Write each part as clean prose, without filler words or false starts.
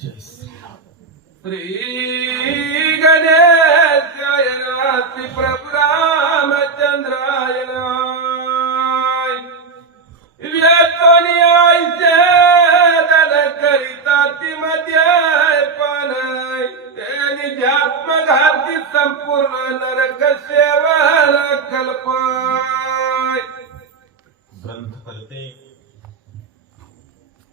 श्री गणेशाय नमः श्री प्रभु रामचंद्राय नमः व्यतोनियाय से दल करिता तिमध्ये पानाय तेनि आत्मघाती संपूर्ण नरक सेवन कल्पाय ग्रंथ करते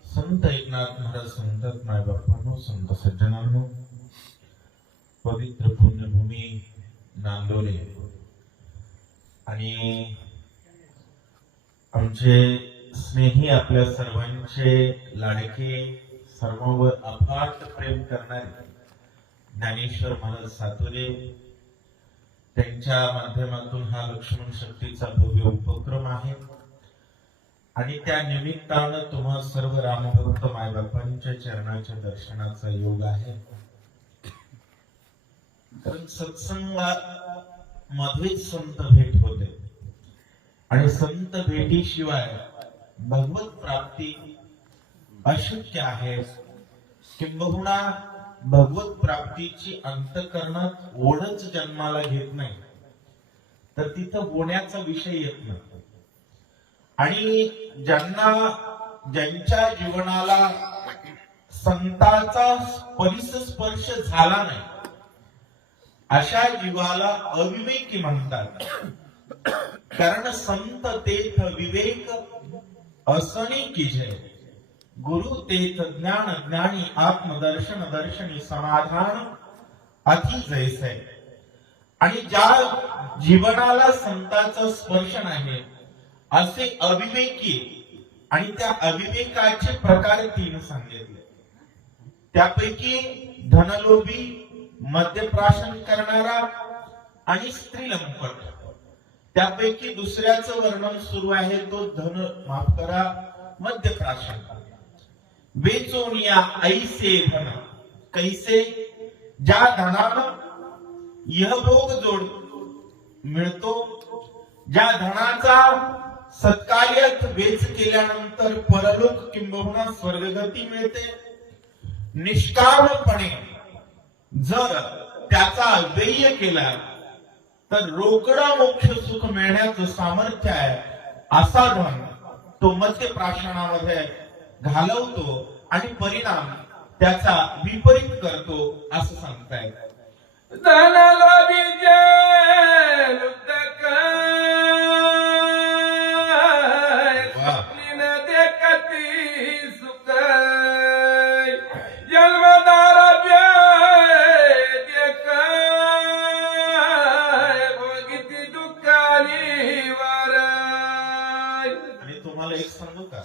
संत एकनाथ महाराज संत माय बाप्पांनो, संत सज्जनांनो, पवित्र पुण्यभूमी नांदोले आणि आमचे स्नेही आपल्या सर्वांचे लाडके, सर्वांवर अफाट प्रेम करणारे ज्ञानेश्वर महाराज सातुरे, त्यांच्या माध्यमातून हा लक्ष्मण शक्तीचा भव्य उपक्रम आहे आणि त्या निमित्तानं तुम्हा सर्व रामभक्त मायबापांच्या चरणाच्या दर्शनाचा योग आहे. कारण सत्संगामध्येच संत भेट होते आणि संत भेटीशिवाय भगवत प्राप्ती अशक्य आहे. किंबहुना भगवत प्राप्तीची अंतःकरणात ओढच जन्माला घेत नाही, तर तिथं होण्याचा विषय येत नाही. आणि ज्यांच्या जीवनाला संतांचा परिस्पर्श झाला नाही, अशा जीवाला अविवेकी म्हणतात. कारण संत तेथ विवेक असनी कीजे, गुरु तेथ ज्ञान ज्ञानी आत्मदर्शन दर्शनी समाधान अति जैसे. आणि ज्या जीवनाला संतांचा स्पर्श नाही असे अविवेकी, आणि त्या अविवेकाचे प्रकार 3 सांगितले. त्यापैकी धनलोभी, मद्यप्राशन करणारा आणि स्त्रीलंपट. त्यापैकी दुसऱ्याचं वर्णन सुरू आहे, तो माफ करा, मद्यप्राशन. वेचोनिया ऐसे धन कैसे, ज्या धनानं इहभोग जोड मिळतो, ज्या धनाचा सत्कार्यात वेच केल्यानंतर परलोक किंबहुना स्वर्गगती मिळते. निष्कामपणे जर त्याचा व्यय केला तर रोकडा मोक्ष सुख मिळण्याचं सामर्थ्य आहे, असा धन तो मद्यप्राशनामध्ये घालवतो आणि परिणाम त्याचा विपरीत करतो, असं सांगतायत. धनलोभीचे लुब्धक स्वप्निन देखती सुख, जन्मदार देख भोगिती दुःखानी वार. आणि तुम्हाला एक सांगू का,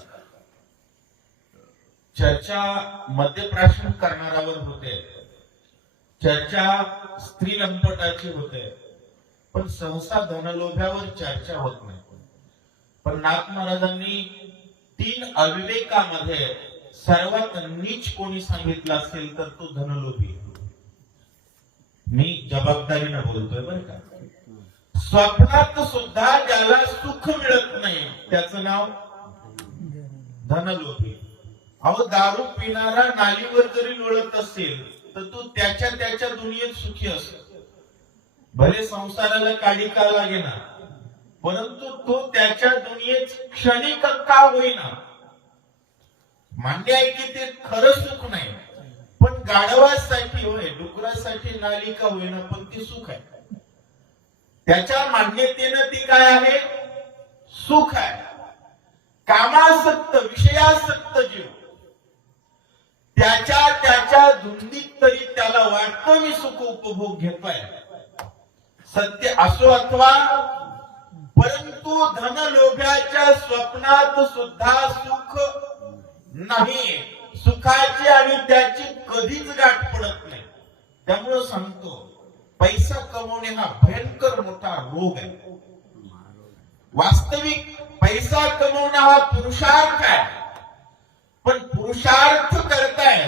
चर्चा मद्यप्राशन करणाऱ्यावर होते, चर्चा स्त्री लंपटाची होते, पण सहसा धनलोभ्यावर चर्चा होत नाही. पण नाथ महाराजांनी 3 अविवेकामध्ये सर्वात नीच कोणी सांगितलं असेल तर तो धनलोभी. मी जबाबदारीने बोलतोय बरं का. स्वप्नात सुद्धा ज्याला सुख मिळत नाही त्याचं नाव धनलोभी. अहो, दारू पिणारा नालीवर जरी लोळत असेल तर तो त्याच्या दुनियेत सुखी असतो. भले संसाराला काडी का लागेना, परंतु तो त्याच्या दुनियेत क्षणिक का होईना. मान्य आहे की ते खरं सुख नाही, पण गाढवासाठी होय, डुकरासाठी नाली का होईना, पण ती सुख आहे. त्याच्या मान्यतेनं ती काय आहे, सुख आहे. कामासक्त विषयासक्त जीव त्याच्या धुंदीत तरी त्याला वाटतं मी सुख उपभोग घेतोय, सत्य असो अथवा. परंतु धनलोभ्याच्या स्वप्नात सुद्धा सुख नाही, सुखाची आणि त्याची कधीच गाठ पडत नाही. त्यामुळे सांगतो, पैसा कमवणे हा भयंकर मोठा रोग आहे. वास्तविक पैसा कमवणं हा पुरुषार्थ आहे, पण पुरुषार्थ करताय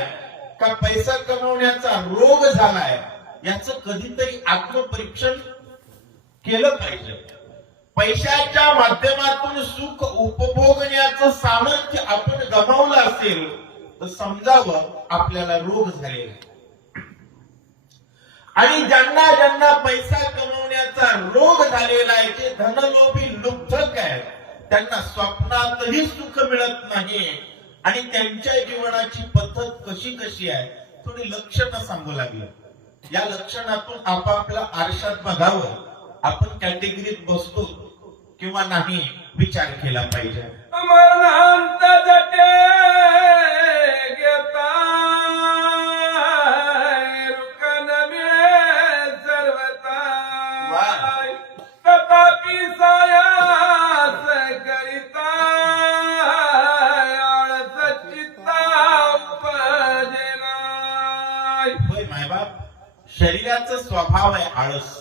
का पैसा कमवण्याचा रोग झालाय, याचं कधीतरी आत्मपरीक्षण केलं पाहिजे. पैशाच्या माध्यमातून सुख उपभोगण्याचं सामर्थ्य आपण गमावलं असेल तर समजावं आपल्याला रोग झालेला आहे. आणि ज्यांना ज्यांना पैसा कमवण्याचा रोग झालेला आहे, जे धनलोभी लुब्धक आहेत, त्यांना स्वप्नातही सुख मिळत नाही. आणि त्यांच्या जीवनाची पद्धत कशी कशी आहे थोडी लक्षणं सांगू लागलं. या लक्षणातून आपापला आरशात बघावं, आपण कॅटेगरीत बसतो किंवा नाही विचार केला पाहिजे. अमरनाथ जटे घेता रुकन मिळे सर्वता तथापि सायास करिता आळस चित्ता उपजेना. होय मायबाप, शरीराचा स्वभाव आहे आळस.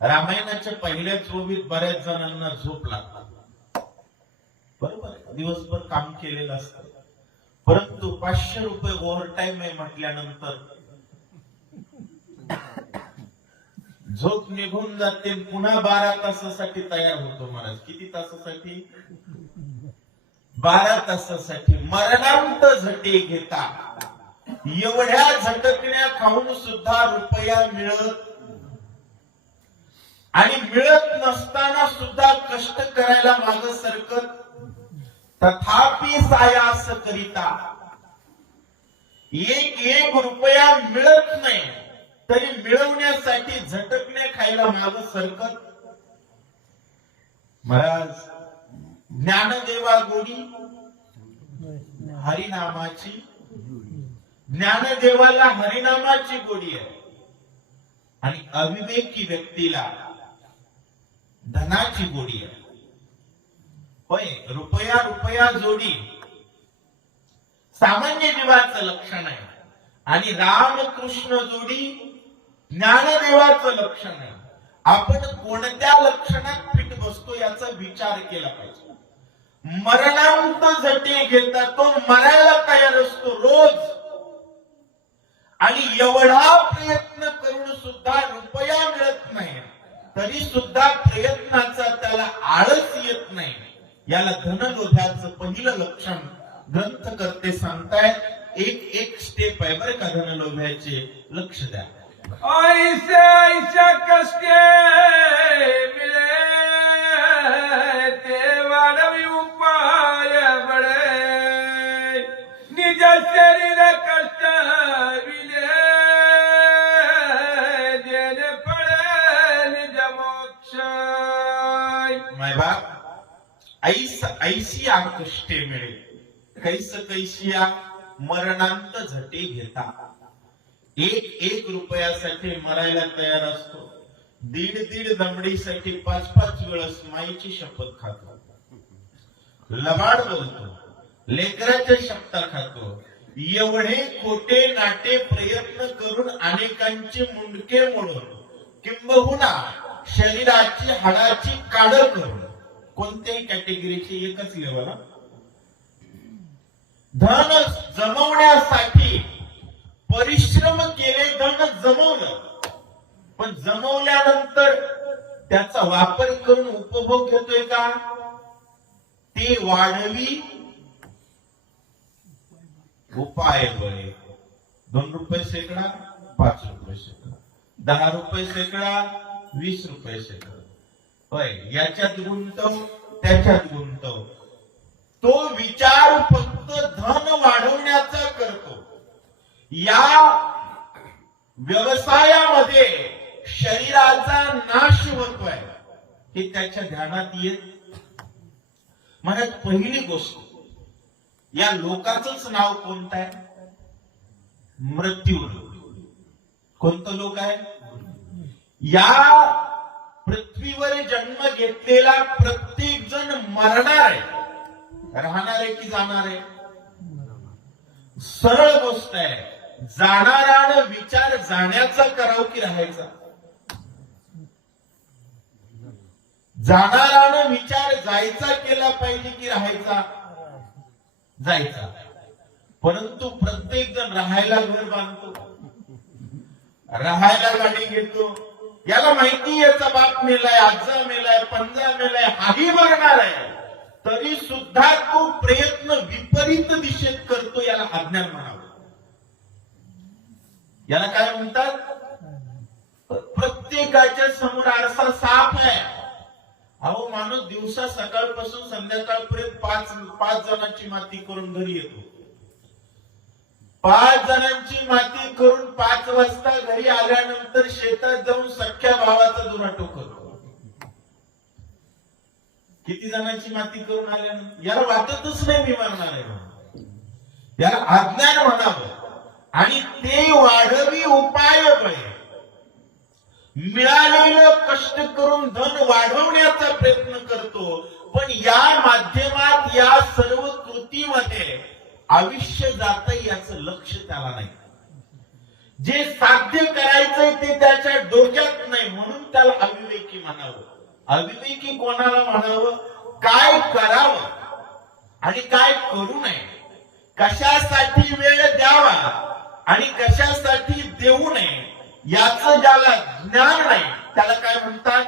रामायणाच्या पहिल्या चोवीत बऱ्याच जणांना झोप लागतात, बरोबर, दिवसभर काम केलेलं असतं. परंतु 500 रुपये ओव्हर टाइम आहे म्हटल्यानंतर झोप निघून जाते. पुन्हा 12 तासासाठी तयार होतो महाराज. किती तासासाठी? 12 तासासाठी. मरणांत झटे घेता. एवढ्या झटकण्या खाऊन सुद्धा रुपया मिळत आणि मिळत नसताना सुद्धा कष्ट करायला माग सरकत, तथापि सायास करिता. एक रुपया मिळत नाही तरी मिळवण्यासाठी झटकणे खायला माग सरकत. महाराज, ज्ञानदेवा गोडी हरिनामाची, ज्ञानदेवाला हरिनामाची गोडी आहे. आणि अविवेकी व्यक्तीला धनाची गोडी आहे. होय, रुपया रुपया जोडी सामान्य जीवाचं लक्षण आहे. आणि रामकृष्ण जोडी ज्ञानदेवाचं लक्षण आहे. आपण कोणत्या लक्षणात फिट बसतो याचा विचार केला पाहिजे. मरणांत झटे घेता, तो मरायला तयार असतो रोज. आणि एवढा प्रयत्न करून सुद्धा रुपया मिळत नाही, तरी सुद्धा प्रयत्नाचा त्याला आळस येत नाही. याला धनलोभ्याचं पहिलं लक्षण ग्रंथकर्ते सांगतायत. एक स्टेप आहे बरं का धनलोभ्याचे, लक्ष द्या. ऐसे ऐसे कष्टे मिळे ते वाढवी उपाय बळे. निज शरीर कष्ट विले जेणे पडे निज मोक्ष. मायबाप, ऐसिया कष्टे मिळे कैसिया मरणांत झटे घेता. एक रुपयासाठी मरायला तयार असतो. दीड दमडीसाठी 5 वेळेस माईची शपथ खातो. लबाड बोलतो, लेकराच्या शपथा खातो. एवढे खोटे नाटे प्रयत्न करून अनेकांचे मुंडके मोडून, किंबहुना शरीराची हाडाची काढ करून, कोणत्याही कॅटेगरीची एकच लेवल, धन जमवण्यासाठी परिश्रम केले, धन जमवलं. पण जमवल्यानंतर त्याचा वापर करून उपभोग घेतोय का? ते वाढवी उपाय बळे. 2 रुपये शेकडा, 5 रुपये शेकडा, 10 रुपये शेकडा, 20 रुपये शेकडा. होय, याच्यात गुंतव त्याच्यात गुंतव. तो विचार फक्त धन वाढवण्याचा करतो. या व्यवसायामध्ये शरीराचा नाश होतोय हे त्याच्या ध्यानात येत. मला पहिली गोष्ट, या लोकांचंच नाव कोणतं आहे? मृत्यू. कोणतं लोक आहे? या पृथ्वीवर जन्म घेतलेला प्रत्येक जण मरणार आहे. राहणार आहे की जाणार आहे? सरळ गोष्ट आहे. जाणारा विचार जाण्याचा कराव की राहायचा? जाणारा विचार जायचा केला पाहिजे की राहायचा? जायचा. परंतु प्रत्येक जण राहायला घर बांधतो, राहायला गाडी घेतो. याला माहिती याचा बाप मेलाय, आजा मेलाय, पंजा मेलाय, हाही मरणार आहे. तरी सुद्धा तो प्रयत्न विपरीत दिशेत करतो, याला अज्ञान म्हणावं. याला काय म्हणतात? प्रत्येकाच्या समोर आरसा साफ आहे. अहो, माणूस दिवसा सकाळपासून संध्याकाळपर्यंत पाच जणांची माती करून घरी येतो. 5 जणांची माती करून 5 वाजता घरी आल्यानंतर शेतात जाऊन सख्या भावाचा दुराटो करतो. किती जणांची माती करून आल्यानंतर? याला वाटतच नाही मी मरणार आहे म्हणून. याला अज्ञान म्हणावं. आणि ते वाढवी उपाय बळे मिळालेलं कष्ट करून धन वाढवण्याचा प्रयत्न करतो, पण या माध्यमात या सर्व कृतीमध्ये आयुष्य जातंय याचं लक्ष त्याला नाही. जे साध्य करायचंय ते त्याच्या डोक्यात नाही, म्हणून त्याला अविवेकी म्हणावं. अविवेकी कोणाला म्हणावं? काय करावं आणि काय करू नये, कशासाठी वेळ द्यावा आणि कशासाठी देऊ नये, याचं ज्याला ज्ञान नाही त्याला काय म्हणतात?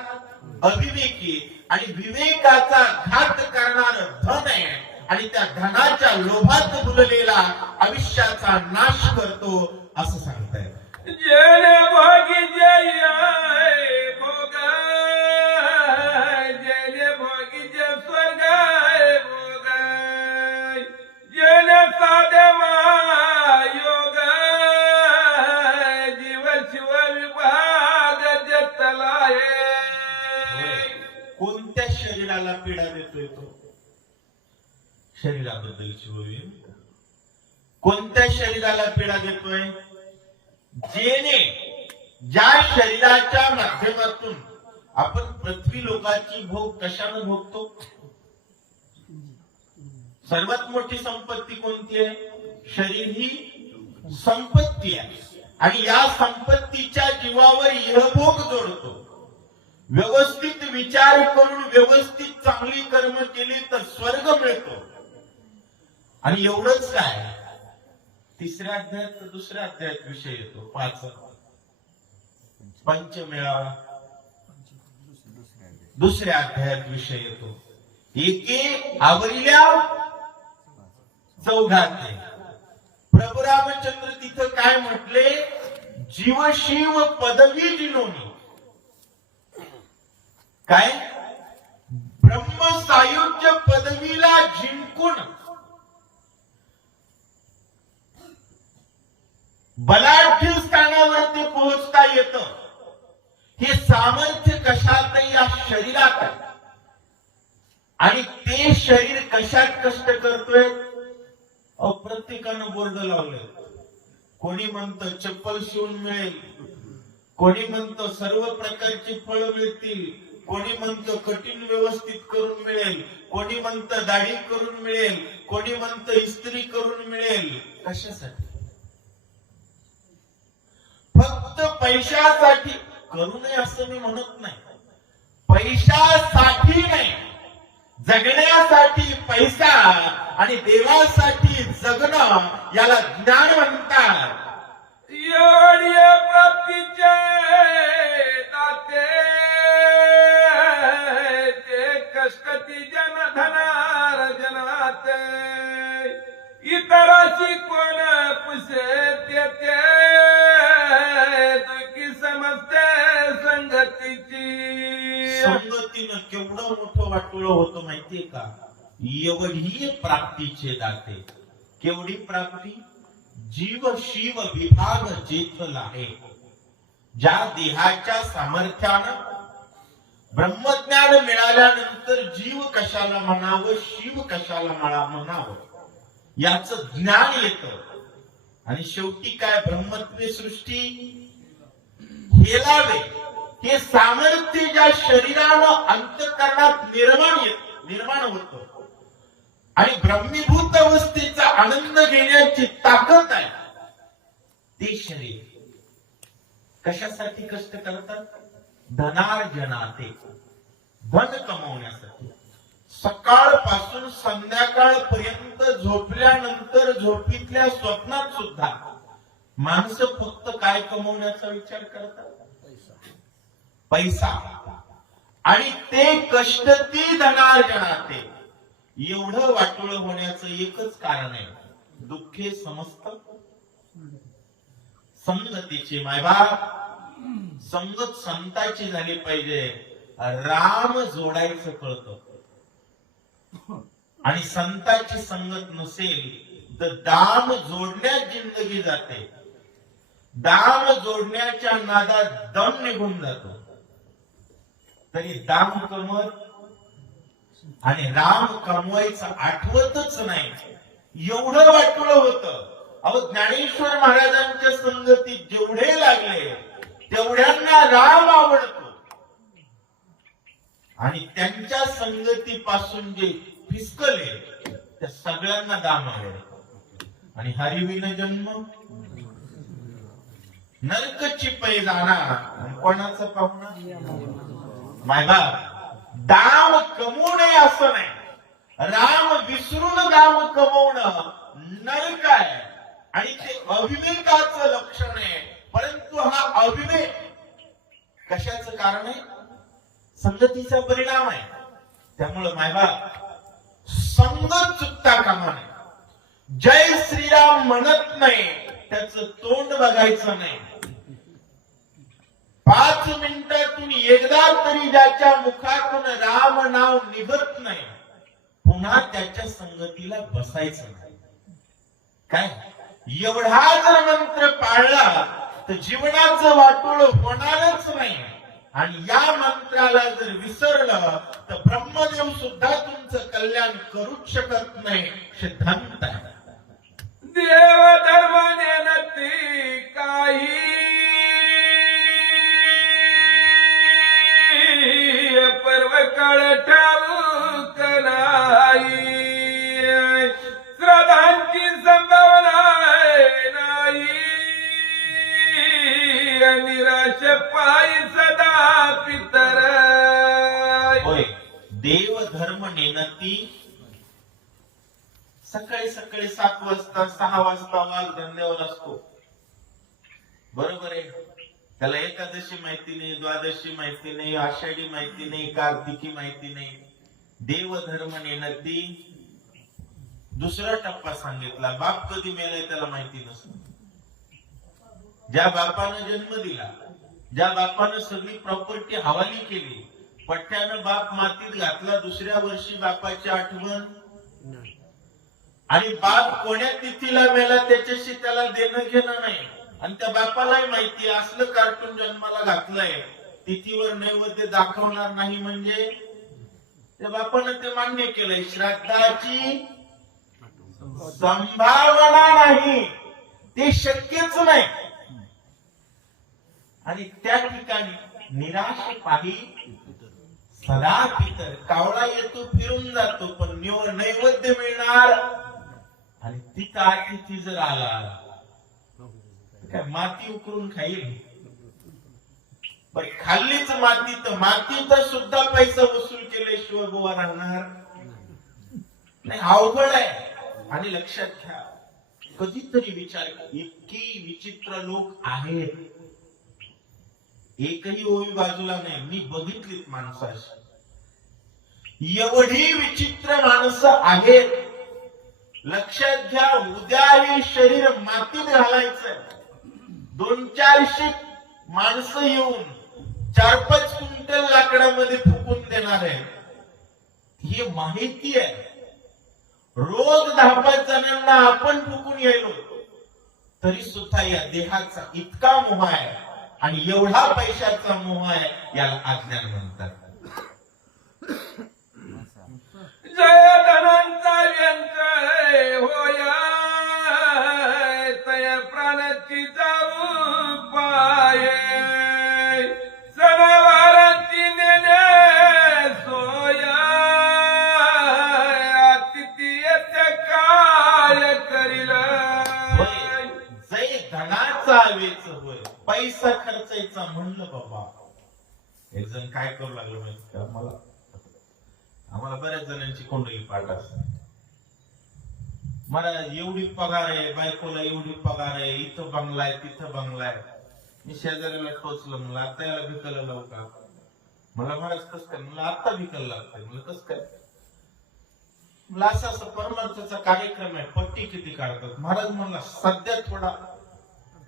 अविवेकी. आणि विवेकाचा घात करणार धन आहे, आणि त्या धनाच्या लोभात बुडलेला आयुष्याचा नाश करतो, असं सांगताय. जेणे भागी जय भोग, जेणे भागी जय स्वर्ग भोग, जेणे साधवा योग, जीव शिव विभाग जतलाय. कोणत्या शरीराला पीडा देतोय तो? शरीराबद्दलची बोलूया. कोणत्या शरीराला पीडा देतोय? जेणे ज्या शरीराच्या माध्यमातून आपण पृथ्वी लोकाची भोग कशाने भोगतो? सर्वात मोठी संपत्ती कोणती आहे? शरीर ही संपत्ती आहे. आणि या संपत्तीच्या जीवावर इहभोग जोडतो. व्यवस्थित विचार करून व्यवस्थित चांगली कर्म केली तर स्वर्ग मिळतो. आणि एवढंच काय, 3ऱ्या अध्यायात तर 2ऱ्या अध्यायात विषय येतो. 5 पंचमेळावा 2ऱ्या अध्यायात विषय येतो. एके आवरिल्या चौघाते. प्रभू रामचंद्र तिथं काय म्हटले? जीवशिव पदवी जिनोनी. काय? ब्रह्मसायुज्य पदवीला जिंकून बलाढ्य स्थानावरती पोहोचता येतं. हे सामर्थ्य कशात? या शरीरात आहे. आणि ते शरीर कशात कष्ट करतोय? प्रत्येकानं बोर्ड लावले. कोणी म्हणतं चप्पल शिवून मिळेल, कोणी म्हणतं सर्व प्रकारची फळं मिळतील, कोणी म्हणतं कठीण व्यवस्थित करून मिळेल, कोणी म्हणतं दाढी करून मिळेल, कोणी म्हणतं इस्त्री करून मिळेल. कशासाठी? फक्त पैशासाठी. करू नये असं मी म्हणत नाही, पैशासाठी नाही, जगण्यासाठी पैसा आणि देवासाठी जगणं याला ज्ञान म्हणतात. एवढ्या प्राप्तीचे दाते, ते कष्टती जन धनार जनात, इतराशी कोण पुसे ते, दुःखी समजते संगतीची. संगतीनं केवढं मोठं वाटोळं होतं माहितीये का? एवढी प्राप्तीचे दाते. केवढी प्राप्ती? जीव शिव विभाग जेथल आहे. ज्या देहाच्या सामर्थ्यानं ब्रह्मज्ञान मिळाल्यानंतर जीव कशाला म्हणावं, शिव कशाला म्हणावं, याचं ज्ञान येतं. आणि शेवटी काय? ब्रह्मत्व सृष्टी हेलावे. हे सामर्थ्य ज्या शरीरानं अंतःकरणात निर्माण होतं आणि ब्रह्मीभूत अवस्थेचा आनंद घेण्याची ताकद आहे, ते शरीर कशासाठी कष्ट करतात? धनार्जनाते. धन कमवण्यासाठी. सकाळपासून संध्याकाळपर्यंत झोपल्यानंतर झोपीतल्या स्वप्नात सुद्धा माणसं फक्त काय कमवण्याचा विचार करतात? पैसा. आणि ते कष्ट ती धनार्जनाते. एवढं वाटोळ होण्याचं एकच कारण आहे, दुःखे समस्त संगतीची. मायबाप संगत संताची झाली पाहिजे. राम जोडायचं कळतं आणि संताची संगत नसेल तर दाम जोडण्यात जिंदगी जाते. दाम जोडण्याच्या नादात दम निघून जातो. तरी दाम कमवत आणि राम कमवायचं आठवतच नाही, एवढं वाटलं होतं. अहो, ज्ञानेश्वर महाराजांच्या संगतीत जेवढे लागले तेवढ्यांना राम आवडतो आणि त्यांच्या संगतीपासून जे फिसकले त्या सगळ्यांना दाम आवडतो. आणि हरिविन जन्म नरकची पै जाणार, कोणाचा पाहुणा? मायबाप दाम कमवू नये असं नाही, राम विसरून दाम कमवणं नरक आहे आणि ते अविवेकाचं लक्षण आहे. परंतु हा अविवेक कशाचं कारण आहे? संगतीचा परिणाम आहे. त्यामुळं मायबाप संगत चुकता कामा नये. जय श्रीराम म्हणत नाही त्याचं तोंड बघायचं नाही. 5 मिनिटातून एकदा तरी ज्याच्या मुखातून राम नाव निघत नाही पुन्हा त्याच्या संगतीला बसायचं नाही. काय एवढा जर मंत्र पाळला तर जीवनाचं वाटोळ होणारच नाही. आणि या मंत्राला जर विसरलं तर ब्रह्मदेव सुद्धा तुमचं कल्याण करूच शकत नाही. सिद्धांत आहे. देव धर्म नेनती काही पर्व काळ ठाऊक नाही. श्रद्धांची संभावना नाही. निराश पायी सदा पितर. होय, देव धर्म नेनती. सकाळी सकाळी 7 वाजता 6 वाजता वाघ धंद्यावर असतो, बरोबर आहे. त्याला एकादशी माहिती नाही, द्वादशी माहिती नाही, आषाढी माहिती नाही, कार्तिकी माहिती नाही. देव धर्म नेनती. दुसरा टप्पा सांगितला, बाप कधी मेलाय त्याला माहिती नसतं. ज्या बापानं जन्म दिला, ज्या बापानं सगळी प्रॉपर्टी हवाली केली, पठ्यानं बाप मातीत घातला, दुसऱ्या वर्षी बापाची आठवण. आणि बाप कोण्या तिथीला मेला त्याच्याशी त्याला देणं घेणं नाही. आणि त्या बापालाही माहिती असलं कार्टून जन्माला घातलंय, तिथीवर नैवेद्य दाखवणार नाही म्हणजे त्या बापानं ते मान्य केलंय. श्राद्धाची संभावना नाही, ते शक्यच नाही. आणि त्या ठिकाणी निराश पाही सदा पितर. कावळा येतो फिरून जातो पण नैवेद्य मिळणार. आणि तिथं अतिथी जर आला काय माती उकरून खाईल, पण खाल्लीच माती तर मातीत सुद्धा पैसा वसूल केल्याशिवाय गोवा राहणार नाही. अवघड आहे. आणि लक्षात घ्या, कधीतरी विचार, इतकी विचित्र लोक आहेत, एकही ओवी बाजूला नाही. मी बघितलीत माणसाशी, एवढी विचित्र माणसं आहेत. लक्षात घ्या, उद्या हे शरीर मातीत घालायचं. 200-400 माणसं येऊन 4-5 क्विंटल लाकडामध्ये फुकून देणार आहे. हे माहिती आहे. रोज 10-5 जणांना आपण फुकून यायलो तरी सुद्धा या देहाचा इतका मोह आहे आणि एवढा पैशाचा मोह आहे, याला अज्ञान म्हणतात. जय धनांचा व्यंजय होया तया प्राणाची जाऊ पाये. सणवारांची नेणे सोया अतिथीयचे काय करील. जय धनाचा वेच होय, पैसा खर्चायचा म्हणलं बाबा. एक जण काय करू लागलो माहिती का, आम्हाला बऱ्याच जणांची कोंडली पाठ असते. मला एवढी पगार आहे, बायकोला एवढी पगार आहे, इथं बंगला आहे, तिथं बंगला आहे. मी शेजाऱ्याला टोचलं, म्हणलं आता याला भिकायला लावू का? मला महाराज कस काय? म्हणलं आता भिकायला लागतंय. म्हणलं कस काय? मला असं परमार्थाचा कार्यक्रम आहे, पट्टी किती काढतात? महाराज म्हणला सध्या थोडा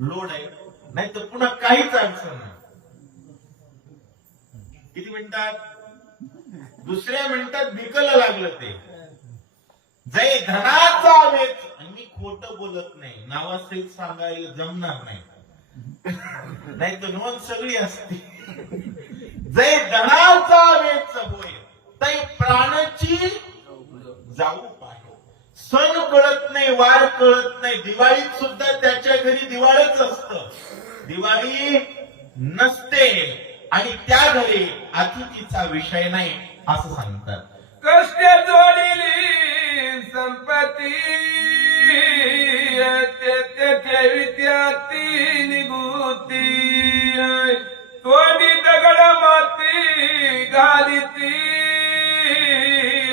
लोड आहे, नाही तर पुन्हा काहीच अडचण नाही. किती मिनिटात? दुसऱ्या मिनिटात भिकलं लागलं ते. जय धनाचा वेच, आणि मी खोटं बोलत नाही, नावासहित सांगायला जमणार नाही, नाही तर नोंद सगळी असते. जय धनाचा वेच होय, तै प्राणाची जाऊ पाहिजे. सण कळत नाही, वार कळत नाही, दिवाळीत सुद्धा त्याच्या घरी दिवाळच असतं, दिवाळी नसते, आणि त्या घरी अतिथीचा विषय नाही असं सांगतात. कष्ट जोडिली संपत्ती ठेवित्याती निघूती तोडी दगड माती घालिती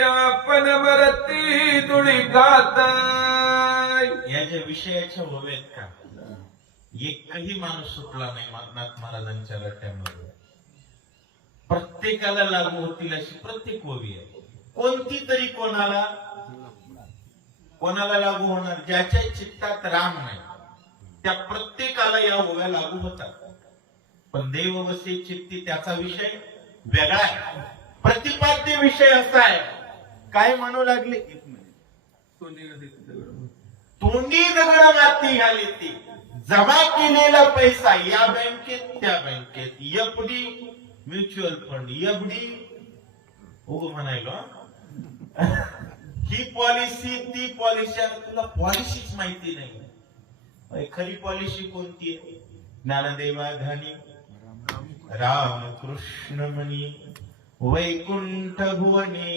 आपण मरती दुडी घात. या ज्या विषयाच्या ओव्यात का एकही माणूस सुटला नाही नाथ महाराजांच्या रट्ट्यामध्ये. प्रत्येकाला लागू होतील अशी प्रत्येक ओवी आहे. कोणती तरी कोणाला लागू होणार? ज्याच्या चित्तात राम नाही त्या प्रत्येकाला या ओव्या लागू होतात. पण देव वसे चित्ती त्याचा विषय वेगळा आहे. प्रतिपाद्य विषय असा आहे, काय म्हणू लागले? तोंडी दगड माती घाली ती, जमा केलेला पैसा या बँकेत त्या बँकेत, एफडी म्युच्युअल फंड, एफडी हो म्हणायलो, ही पॉलिसी ती पॉलिसी, तुला पॉलिसीच माहिती नाही. खरी पॉलिसी कोणती आहे? ज्ञानदेवा धनी रामकृष्ण मनी वैकुंठ भुवनी,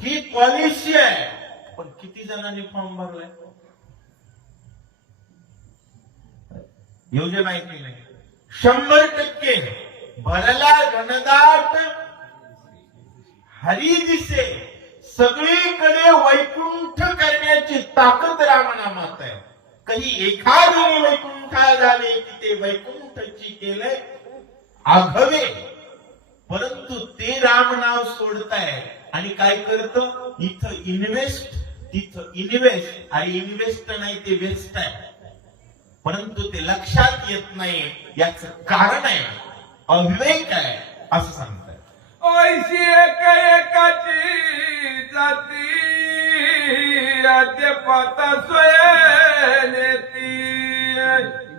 ही पॉलिसी आहे. पण किती जणांनी फॉर्म भरलाय योजना माहिती नाही. 100% भरला घनदाट हरी दिसे, सगळीकडे वैकुंठ करण्याची ताकद रामनामात आहे. कधी एखाद्याने वैकुंठा झाले की ते वैकुंठची केलंय आघवे, परंतु ते राम नाव सोडताय आणि काय करतं? इथं इन्व्हेस्ट तिथं इन्व्हेस्ट, आणि इन्व्हेस्ट नाही ते वेस्ट आहे, परंतु ते लक्षात येत नाही. याच कारण आहे अविवेक आहे असं सांगतात. ऐशी एकाची जाती अद्यापाता सोयनेती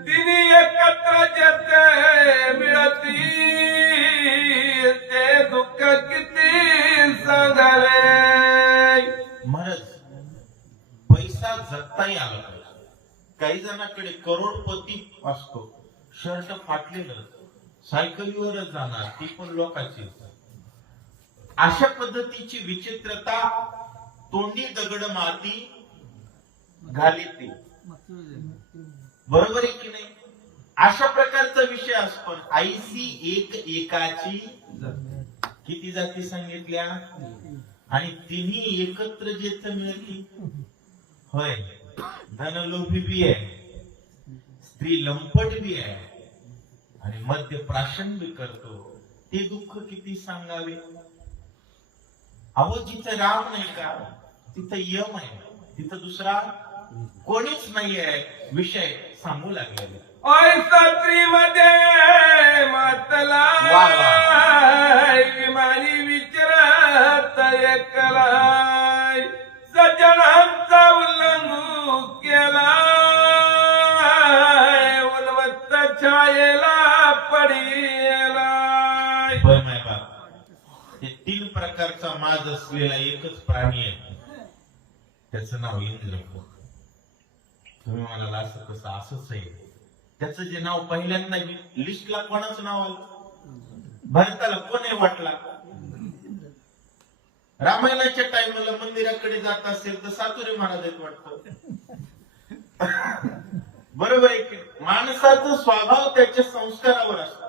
तिने एकत्र जेते मिळती ते दुःख किती सांगावे. महाराज पैसा जगताही आला पाहिजे. काही जणांकडे करोडपती असतो, शर्ट फाटलेलं, सायकलीवरच जाणार, ती पण लोकांची. अशा पद्धतीची विचित्रता तोंडी दगड माती घालिती, बरोबर आहे की नाही? अशा प्रकारचा विषय असतो. आईसी एक एकाची किती जाती सांगितल्या, आणि तिन्ही एकत्र जेथ मिळती होय. धनलोभी बी आहे, स्त्री लंपट बी आहे, आणि मध्य प्राशन बी करतो. ते दुःख किती सांगावे. अहो जिथं राम नाही का तिथं यम आहे, तिथं दुसरा कोणीच नाही आहे. विषय सांगू लागलेले. मध्ये मातला विमानी विचारत एकलाय सज्जनांचा उल्लंघू केला उन्मत्त छायेला पडीला. हे 3 प्रकारचा माज असलेला एकच प्राणी आहे, त्याचं नाव इंद्र. तुम्ही म्हणाला असं कसं? असंच आहे. त्याचं जे नाव पहिल्यांदा लिस्टला कोणाचं नाव आलं? भरताला कोण वाटला? रामायणाच्या टाइमला मंदिराकडे जात असेल तर सातुरे महाराज वाटत. बरोबर आहे की? माणसाचा स्वभाव त्याच्या संस्कारावर असतो.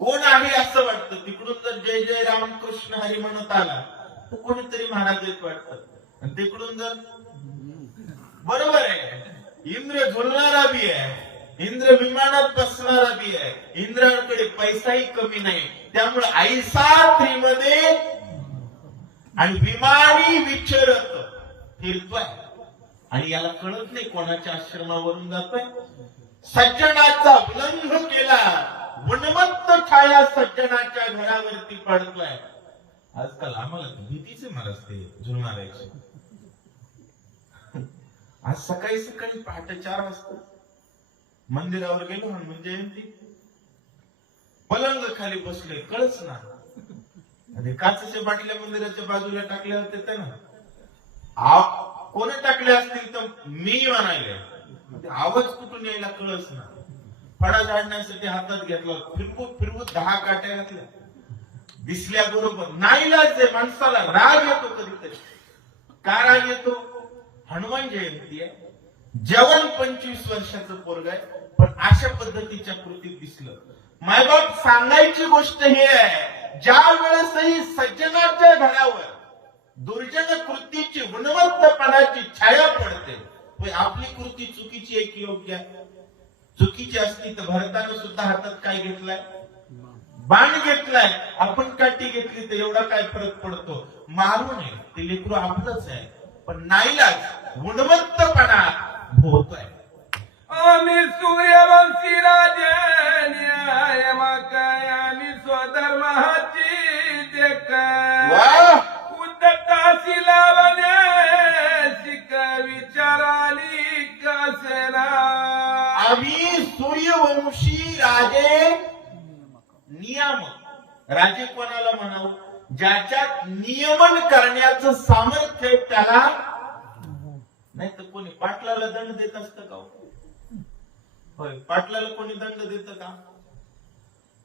कोण आहे असं वाटतं. तिकडून जर जय जय रामकृष्ण हरी म्हणत आला तर कोणीतरी महाराज वाटत, आणि तिकडून जर बरोबर आहे इंद्र झुलणारा बी आहे, इंद्र विमानात बसणारा बी आहे, इंद्राकडे पैसाही कमी नाही. त्यामुळे ऐसा त्रिमध्ये आणि विमानी विचरत फिरतोय आणि याला कळत नाही कोणाच्या आश्रमावरून जातोय. सज्जनाचा उल्लंघ केला, उन्मत्त छाया सज्जनाच्या घरावरती पडतोय. आजकाल आम्हाला भीतीचे महाराज ते झुलणारायचे. आज सकाळी सकाळी पहाटे 4 वाजता मंदिरावर गेलो हनुमान जयंती, पलंग खाली बसले, कळच ना. आणि काचेच्या बाटल्या मंदिराच्या बाजूला टाकल्या होते त्या ना, कोणी टाकले असतील तर मी म्हणाले. आवाज कुठून यायला कळच ना. फडा झाडण्यासाठी हातात घेतला, फिरवून फिरवून 10 काट्या घातल्या. दिसल्या बरोबर नाईलाज आहे माणसाला, राग येतो कधीतरी. का राग येतो? हनुमान जयंती आहे, जेवण 25 वर्षाचं पोरग आहे, पण अशा पद्धतीच्या कृतीत दिसलं. मायबाप सांगायची गोष्ट ही आहे, ज्या वेळेसही सज्जनाच्या घरावर दुर्जन कृतीची गुणवत्तपणाची छाया पडते, आपली कृती चुकीची आहे की योग्य आहे? चुकीची असती तर भरताना सुद्धा हातात काय घेतलाय? बाण घेतलाय. आपण काठी घेतली तर एवढा काय फरक पडतो? मारू नये, ते लेकरू आपलंच आहे, पण नाईलाज गुणवत्तपणा भोवतोय. आम्ही सूर्यवंशी राजे न्याय माकाय, आम्ही स्वधर्माची देखाय. उद्धतासी लावणे शिक विचाराली कसना. आम्ही सूर्यवंशी राजे नियामक. राजे कोणाला म्हणावं? ज्याच्यात नियमन करण्याचं सामर्थ्य आहे त्याला. नाही तर कोणी पाटलाला दंड देत असतं का? होय, पाटलाला कोणी दंड देत का?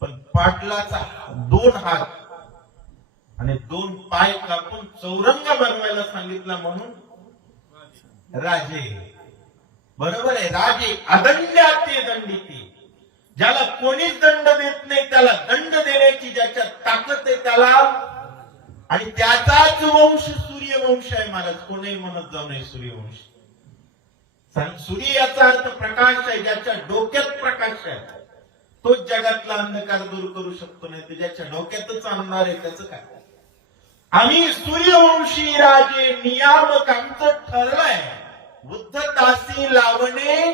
पण पाटलाचा 2 हात आणि 2 पाय कापून चौरंग बनवायला सांगितला म्हणून राजे. बरोबर आहे, राजे अदंड्याते दंडिती. ज्याला कोणीच दंड देत नाही त्याला दंड देण्याची ज्याच्यात ताकद आहे त्याला. आणि त्याचाच वंश सूर्यवंश आहे महाराज. कोणीही म्हणत जाऊ नये सूर्यवंश. सूर्य याचा अर्थ प्रकाश आहे. ज्याच्या डोक्यात प्रकाश आहे तोच जगातला अंधकार दूर करू शकतो, नाही तर ज्याच्या डोक्यातच आणणार आहे त्याचं काय? आम्ही सूर्यवंशी राजे नियामक. आमचं ठरलंय उद्धतासी लावणे.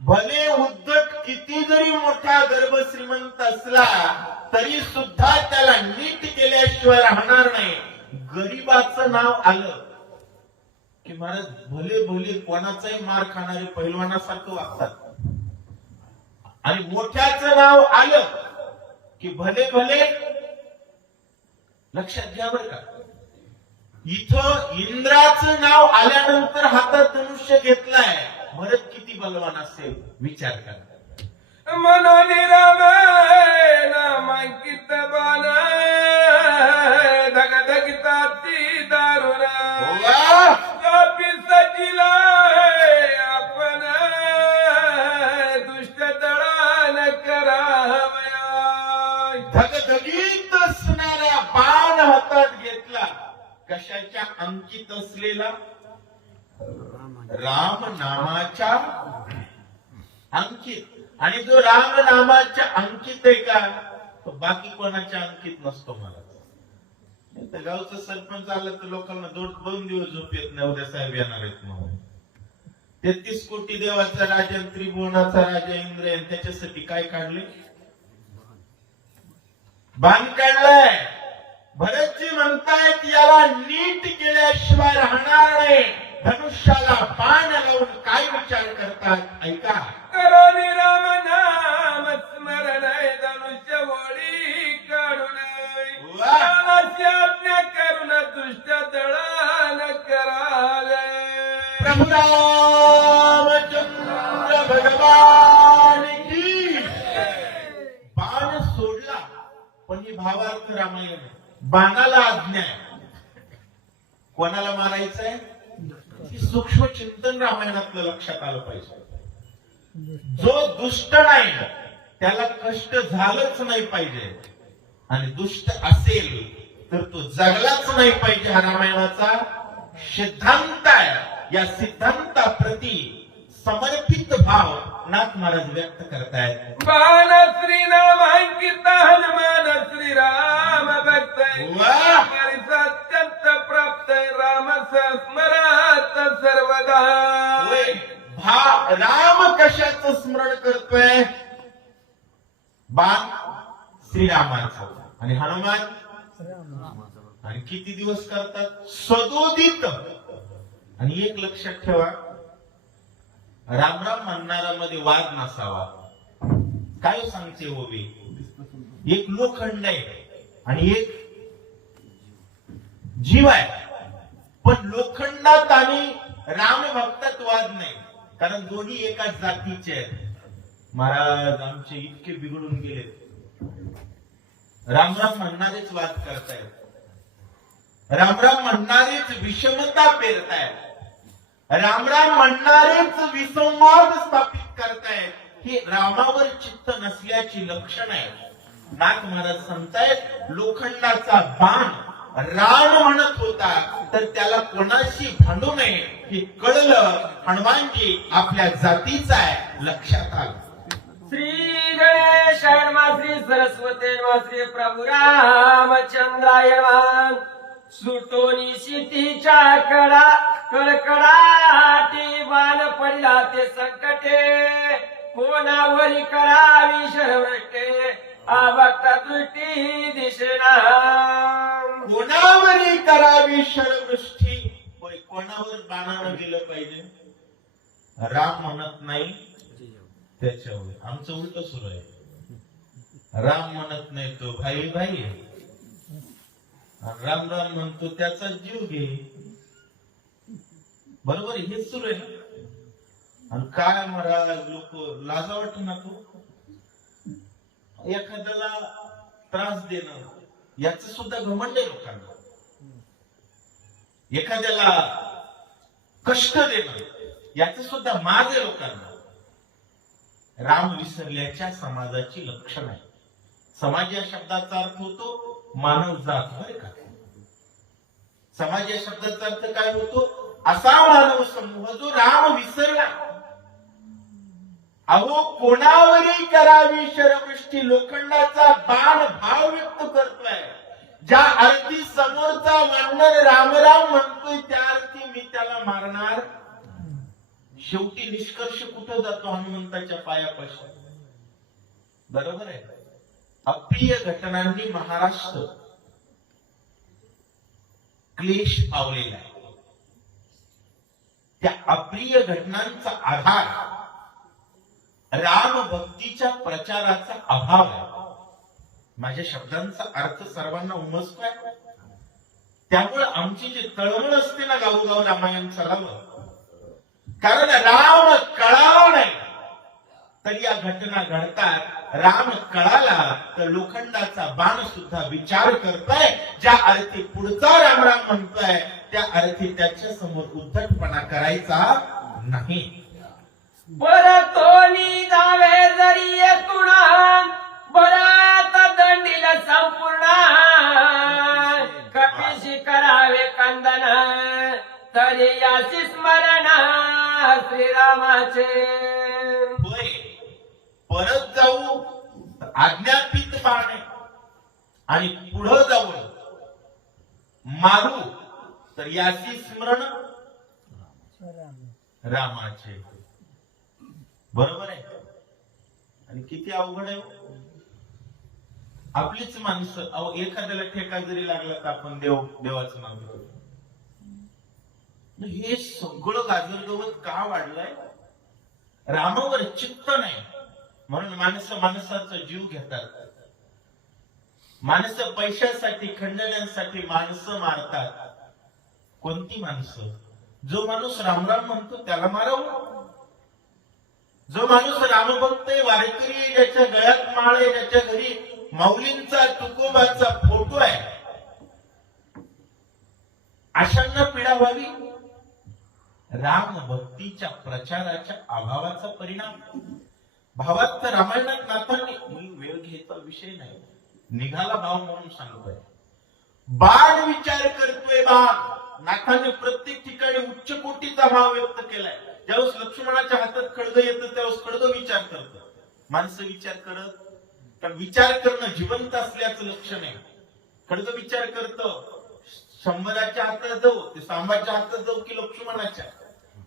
भले उद्धट किती जरी मोठा गर्भ श्रीमंत असला तरी सुद्धा त्याला नीट केल्याशिवाय राहणार नाही. गरीबाचं नाव आलं की महाराज भले भले कोणाचाही मार खाणारे पैलवानासारखं वागतात. आणि मोठ्याचं नाव आलं की भले भले. लक्षात घ्या बरं का, इथं इंद्राचं नाव आल्यानंतर हातात धनुष्य घेतलाय. भरत किती बलवान असेल विचार करा. मनोनी रामे नामांकित बाण, धगधगताती दारुणा. कापी सजिला आपण दुष्ट दळान करावया. धगधगीत असणारा बाण हातात घेतला. कशाच्या अंकित असलेला? राम नामाच्या अंकित. आणि जो राम नामाच्या अंकित आहे का, तो बाकी कोणाच्या अंकित नसतो. मला तर गावचा सरपंच आला तर लोकांना 2 दिवस झोप येत नाही, उद्या साहेब येणार आहेत म्हणून. 33 कोटी देवाचा राजा, त्रिभुवनाचा राजा इंद्र आहे, त्याच्यासाठी काय काढले? बाण काढलाय. भरतजी म्हणतायत याला नीट केल्याशिवाय राहणार नाही. धनुष्याला बाण लावून काय विचार करतात ऐका. करोनी राम नाम स्मरण, धनुष्य वळी काढून रामाची आज्ञा करून दुष्ट दळान करावे. प्रभू रामचंद्र भगवान की. बाण सोडला पण ही भावार्थ रामायण आहे. बाणाला आज्ञा आहे. कोणाला मारायचंय? सूक्ष्म चिंतन रामायणातलं लक्षात आलं पाहिजे. जो दुष्ट नाही त्याला कष्ट झालंच नाही पाहिजे, आणि दुष्ट असेल तर तो जगलाच नाही पाहिजे. हा रामायणाचा सिद्धांत आहे. या सिद्धांताप्रती समर्पित भाव नाथ महाराज व्यक्त करतायत. बाण श्रीनामांकित हनुमान श्रीराम भक्त. वाह! सत्य राम स्मरत सर्वदा. होय, राम कशाचं स्मरण करतोय? बाण श्रीरामाचं. आणि हनुमान आणि किती दिवस करतात? सदोदित. आणि एक लक्षात ठेवा, राम राम म्हणणारा मध्ये वाद नसावा. काय सांगते ओवी? एक लोखंड आहे आणि एक जीव आहे, पण लोखंडात आणि राम भक्तात वाद नाही, कारण दोन्ही एकाच जातीचे आहेत. महाराज आमचे इतके बिघडून गेले, राम राम म्हणणारेच वाद करतायत, राम राम म्हणणारेच विषमता पेरतायत, राम राम म्हणणारेच विसंवाद स्थापित करतायत. ही रामावर चित्त नसल्याची लक्षण आहे. नाथ महाराज सांगतायत, लोखंडाचा बाण राम म्हणत होता, तर त्याला कोणाशी भांडू नये हे कळलं. हनुमानजी आपल्या जातीचा आहे, लक्षात आलं. श्री गणेशाय नमः, श्री सरस्वती नमः, श्री प्रभु रामचंद्राय नमः. सुटोनी सीतीच्या कडकडाटी बाण पडला ते संकटे, कोणावरी करावी शरवृष्टे, अभक्ता दृष्टी दिसेना. कोणावरी करावी शरवृष्टी? कोणावर बाणानं गेलं पाहिजे? राम म्हणत नाही त्याच्यावर. आमचं उलट सुरू आहे, राम म्हणत नाही तो भाई भाई, राम राम म्हणतो त्याचा जीव घे. बरोबर आहे, हेच सुरू आहे ना. आणि काय महाराज लोक लाजा वाटत ना, तो एखाद्याला त्रास देणं याच सुद्धा घमंड आहे लोकांना. एखाद्याला कष्ट देणं याच सुद्धा माज आहे लोकांना. राम विसरल्याच्या समाजाची लक्षण आहे. समाज या शब्दाचा अर्थ होतो मानव जात, बरं का. समाज या शब्दाचा अर्थ काय होतो? असा मानव समूह जो राम विसरला. अहो, कोणावरही करावी शरवृष्टी, लोखंडाचा बाण भाव व्यक्त करतोय. ज्या अर्थी समोरचा म्हणणार राम राम म्हणतोय, त्या अर्थी मी त्याला मारणार. शेवटी निष्कर्ष कुठं जातो? हनुमंताच्या पायापाशी. बरोबर आहे. अप्रिय घटनांनी महाराष्ट्र क्लेश पावलेला आहे. त्या अप्रिय घटनांचा आधार राम भक्तीच्या प्रचाराचा अभाव आहे. माझ्या शब्दांचा अर्थ सर्वांना उमजतोय. त्यामुळे आमची जी तळमळ असते ना, गावोगाव रामायण चालावं, कारण राम कळाला नाही तर या घटना घडतात. राम कळाला तर लोखंडाचा बाण सुद्धा विचार करताय. ज्या अर्थी पुढचा राम राम म्हणतोय, त्या अर्थी त्याच्या समोर उद्धटपणा करायचा नाही. परतोनी जावे जरी येतुणा, बरात दंडीला संपूर्ण, कपीशी करावे कंदन, तरी याची स्मरण श्रीरामाचे. होय, परत जाऊ आज्ञापित बाण आणि पुढं जाऊन मारू तर याची स्मरण रामाचे. बरोबर आहे. आणि किती अवघड आहे आपलीच माणसं. अहो, एखाद्याला ठेका जरी लागला तर आपण देवाचं नाव घेतो. हे सगळं गाजरगवत का वाढलंय? रामावर चित्त नाही म्हणून माणसं माणसाचा जीव घेतात. माणसं पैशासाठी, खंडण्यासाठी माणसं मारतात. कोणती माणसं? जो माणूस रामराम म्हणतो त्याला मारावं. जो माणूस रामभक्त आहे, वारकरी आहे, ज्याच्या गळ्यात माळ आहे, ज्याच्या घरी माऊलींचा तुकोबांचा फोटो आहे, अशांना पीडा व्हावी. राम भक्तीच्या प्रचाराच्या अभावाचा परिणाम. भावात तर रामायणात नाथांनी, मी वेळ घ्यायचा विषय नाही, निघाला भाव म्हणून सांगतोय. बाण विचार करतोय. बाण नाथांनी प्रत्येक ठिकाणी उच्च कोटीचा भाव व्यक्त केलाय. ज्यावेळेस लक्ष्मणाच्या हातात खड्ग येतं त्यावेळेस खड्ग विचार करतं. माणसं विचार करत, कारण विचार करणं जिवंत असल्याचं लक्षण आहे. खड्ग विचार करतं, 100च्या हातात जाऊ, ते सांबाच्या हातात जाऊ की लक्ष्मणाच्या.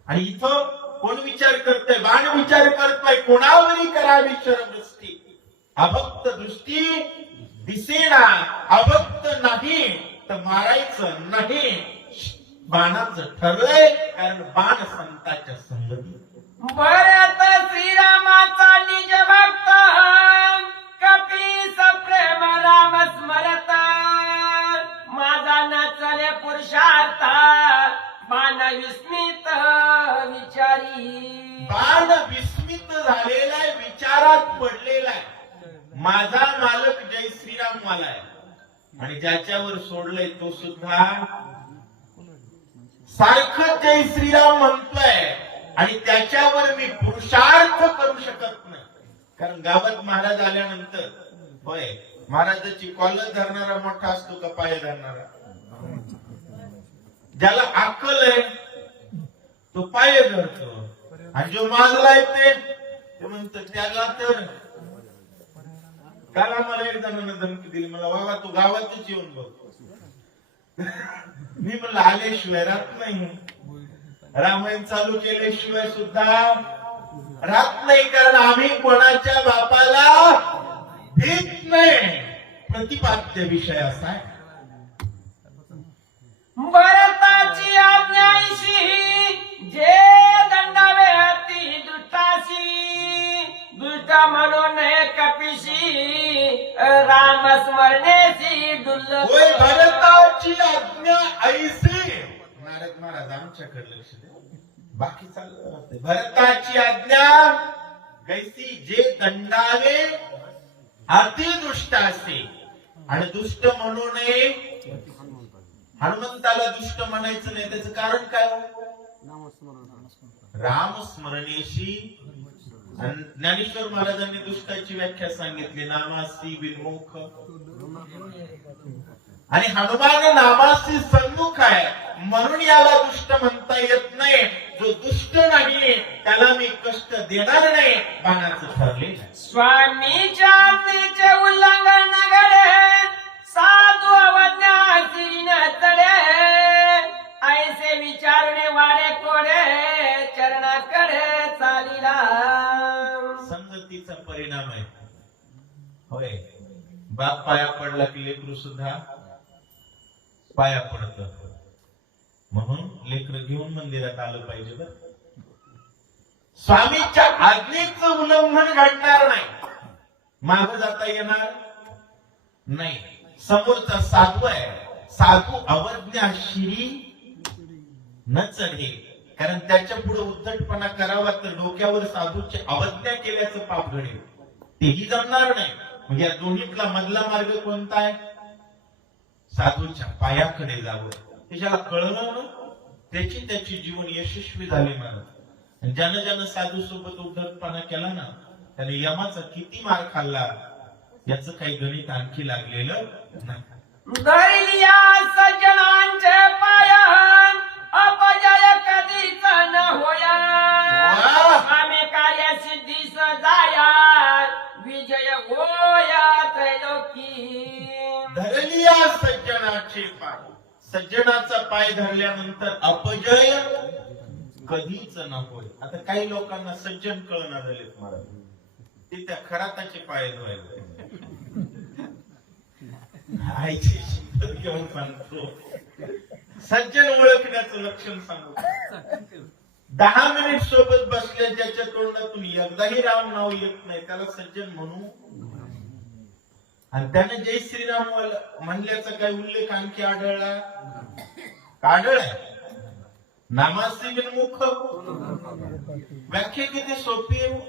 आणि इथं कोण विचार करतोय? बाण विचार करतोय कोणावरी करावी शरदृष्टी. अभक्त दृष्टी दिसेना, अभक्त नाही तर मारायचं नाही बाणाचं ठरलंय, कारण बाण संताच्या संगती. भरत श्रीरामाचा निज भक्त कपीस प्रेम राम स्मरत माझा नचले पुरुषार्थ मान विस्मित विचारी. बाण विस्मित झालेला आहे, विचारात पडलेला आहे. माझा मालक जय श्रीराम मला आहे आणि ज्याच्यावर सोडलंय तो सुद्धा सारखं जय श्रीराम म्हणतोय आणि त्याच्यावर मी पुरुषार्थ करू शकत नाही. कारण गावात महाराज आल्यानंतर होय महाराजाची कॉलर धरणारा मोठा असतो का पाय धरणारा? ज्याला अक्कल आहे तो पाय धरतो आणि जो माजलाय ते म्हणतो त्याला तर. काल आम्हाला एक जणांना धमकी दिली, मला बाबा तू गावातच येऊन बघ. मी म्हणलं आल्याशिवाय राहत नाही, रामायण चालू केल्याशिवाय सुद्धा राहत नाही, कारण आम्ही कोणाच्या बापाला भीत नाही. प्रतिपाद्य विषय असा आहे. भरताची आज्ञाशी जे दंडावे अति दुष्टाशी दुष्ट म्हणून कपिशी राम स्मरणेशी दुर्लभ. होय भरताची आज्ञा ऐसी. नारद महाराज आमच्याकडे लक्ष द्या, बाकी चाललं असते. भरताची आज्ञा कैसी जे दंडावे अतिदुष्ट असे. आणि दुष्ट म्हणू नये. हनुमंताला दुष्ट म्हणायचं नाही, त्याचं कारण काय? राम स्मरणेशी. ज्ञानेश्वर महाराजांनी दुष्टाची व्याख्या सांगितली, नामासी विन्मुख. आणि हनुमान नामासी सन्मुख आहे म्हणून याला दुष्ट म्हणता येत नाही. जो दुष्ट नाही त्याला मी कष्ट देणार नाही, बाणाचं ठरले. स्वामीच्या आज्ञेचे उल्लंघन घडे साधू अवज्ञा श्रीन तडे ऐसे विचारणे वाडे कोडे चरणाकडे चालिला. संगतीचा परिणाम आहे. होय बाप पाया पडला की लेकरू सुद्धा पाया पडत. म्हणून लेकर घेऊन मंदिरात आलं पाहिजे. बर स्वामीच्या आज्ञेचं उल्लंघन घडणार नाही, माग जाता येणार नाही. समोरचा साधू आहे, साधू अवज्ञा शिरी न चढे. कारण त्याच्या पुढे उद्धटपणा करावा तर डोक्यावर साधूची अवज्ञा केल्याचं पाप घडेल, तेही जमणार नाही. म्हणजे या दोन्हीतला मधला मार्ग कोणता आहे? साधूच्या पायाकडे जावं. त्याच्याला कळलं ना, त्याची जीवन यशस्वी झाले महाराज. आणि ज्यानं साधू सोबत उद्धटपणा केला ना, त्याने यमाचा किती मार खाल्ला याचं काही गणित आणखी लागलेलं नाही. धैर्या सज्जनांचे पायन अपजय कधीच न होया. आम्ही कार्य सिद्धीस जाया विजय होया त्रैलोकी. धरलिया सज्जनाचे पाय. सज्जनाचा पाय धरल्यानंतर अपजय कधीच न होय. आता काही लोकांना सज्जन कळणार झालेत महाराज, ते त्या खराताचे पाय धुवायचे. आईची शपथ घेऊन सांगतो, सज्जन ओळखण्याचं लक्षण सांगू. 10 मिनिट सोबत बसल्या ज्याच्या तोंडातून एकदाही राम नाव येत नाही त्याला सज्जन म्हणू. आणि त्याने जय श्रीराम म्हणल्याचा काही उल्लेख आणखी आढळला? आढळलाय. नामासी विन्मुख व्याख्या किती सोपी आहे.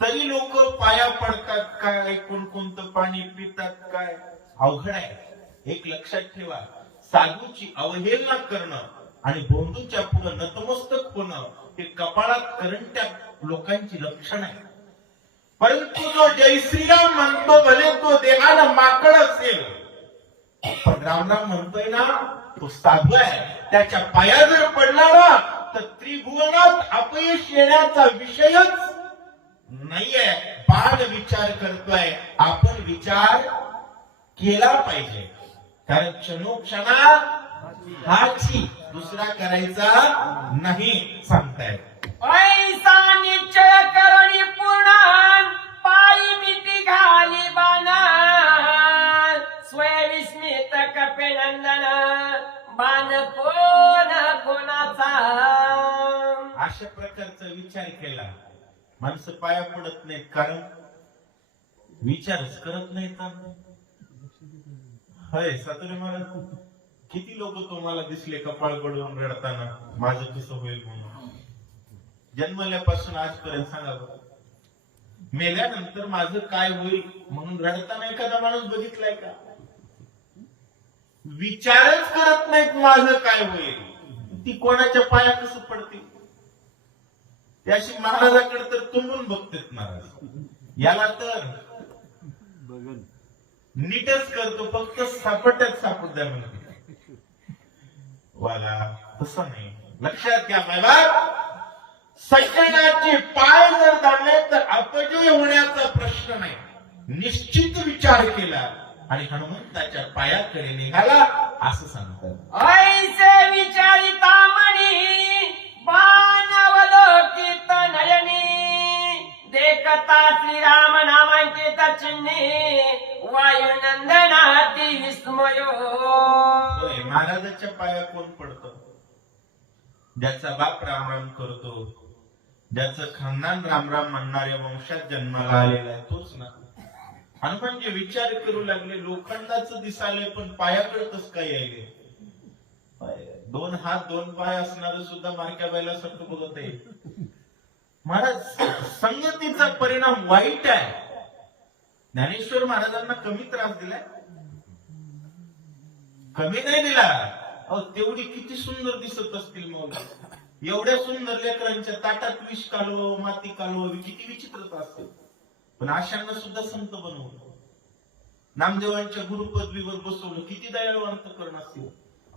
तरी लोक पाया पडतात काय, कोणतं पाणी पितात काय, अवघड आहे. एक लक्षात ठेवा, साधूची अवहेलना करणं आणि बोंधूच्या पुढे नतमस्तक होणं हे कपाळात करंट्या लोकांची लक्षण आहे. परंतु जो जय श्रीराम म्हणतो भले तो देहानं माकड असेल, पण राम राम म्हणतोय ना तो साधू आहे. त्याच्या पाया जर पडला ना तर त्रिभुवनात अपयश येण्याचा विषयच नाहीये. बाण विचार करतोय, आपण विचार केला पाहिजे. कारण क्षणोक्षणा हाची दुसरा करायचा नाही सांगतायत. ऐसा निश्चय करणी पूर्ण पायी मिठी घाली बाणा स्वयंस्मित कपे नंदन बाण कोण कोणाचा. अशा प्रकारचा विचार केला माणसं पाया पडत नाहीत कारण विचारच करत नाहीत. होय सातुरे महाराज किती लोक तुम्हाला दिसले कपाळ पडून रडताना माझं कसं होईल म्हणून. जन्मल्यापासून आजपर्यंत सांगा बरं, मेल्यानंतर माझं काय होईल म्हणून रडताना एखादा माणूस बघितलाय का? विचारच करत नाहीत माझं काय होईल. ती कोणाच्या पाया कसं पडते त्याशी महाराजाकडे तर तुंबून बघतेत महाराज. याला तर नीटच करतो फक्त सापडत्यात सापड द्या म्हणते वाला. तसं नाही, लक्षात घ्या बाबा. सज्जनाचे पाय जर दाबले तर अपजय होण्याचा प्रश्न नाही. निश्चित विचार केला आणि हनुमंताच्या पायाकडे निघाला असं सांगतात. ऐसे विचारिता मणी बाणवलोकित नयनी देखता श्रीराम नामांकित चिन्हे वायुनंदनाती विस्मयो. होय, महाराजाच्या पाया कोण पडतं? ज्याचा बाप रामराम करतो, ज्याचं खानदान रामराम म्हणणाऱ्या वंशात जन्माला आलेला आहे तोच ना. हनुमान जे विचार करू लागले लोखंडाचं दिसाले पण पायाकडे कसं काय यायले. दोन हात दोन पाय असणार सुद्धा मारक्या बायला सारखं बघत आहे. महाराज संगतीचा परिणाम वाईट आहे. ज्ञानेश्वर महाराजांना कमी त्रास दिलाय? कमी नाही दिला. तेवढी किती सुंदर दिसत असतील मौला. एवढ्या सुंदर लेकरांच्या ताटात विष कालव माती कालव किती विचित्रता असते. पण अशांना सुद्धा संत बनवलं. नामदेवांच्या गुरुपदवीवर बसवलं किती दयाळू अंतकरण असतील.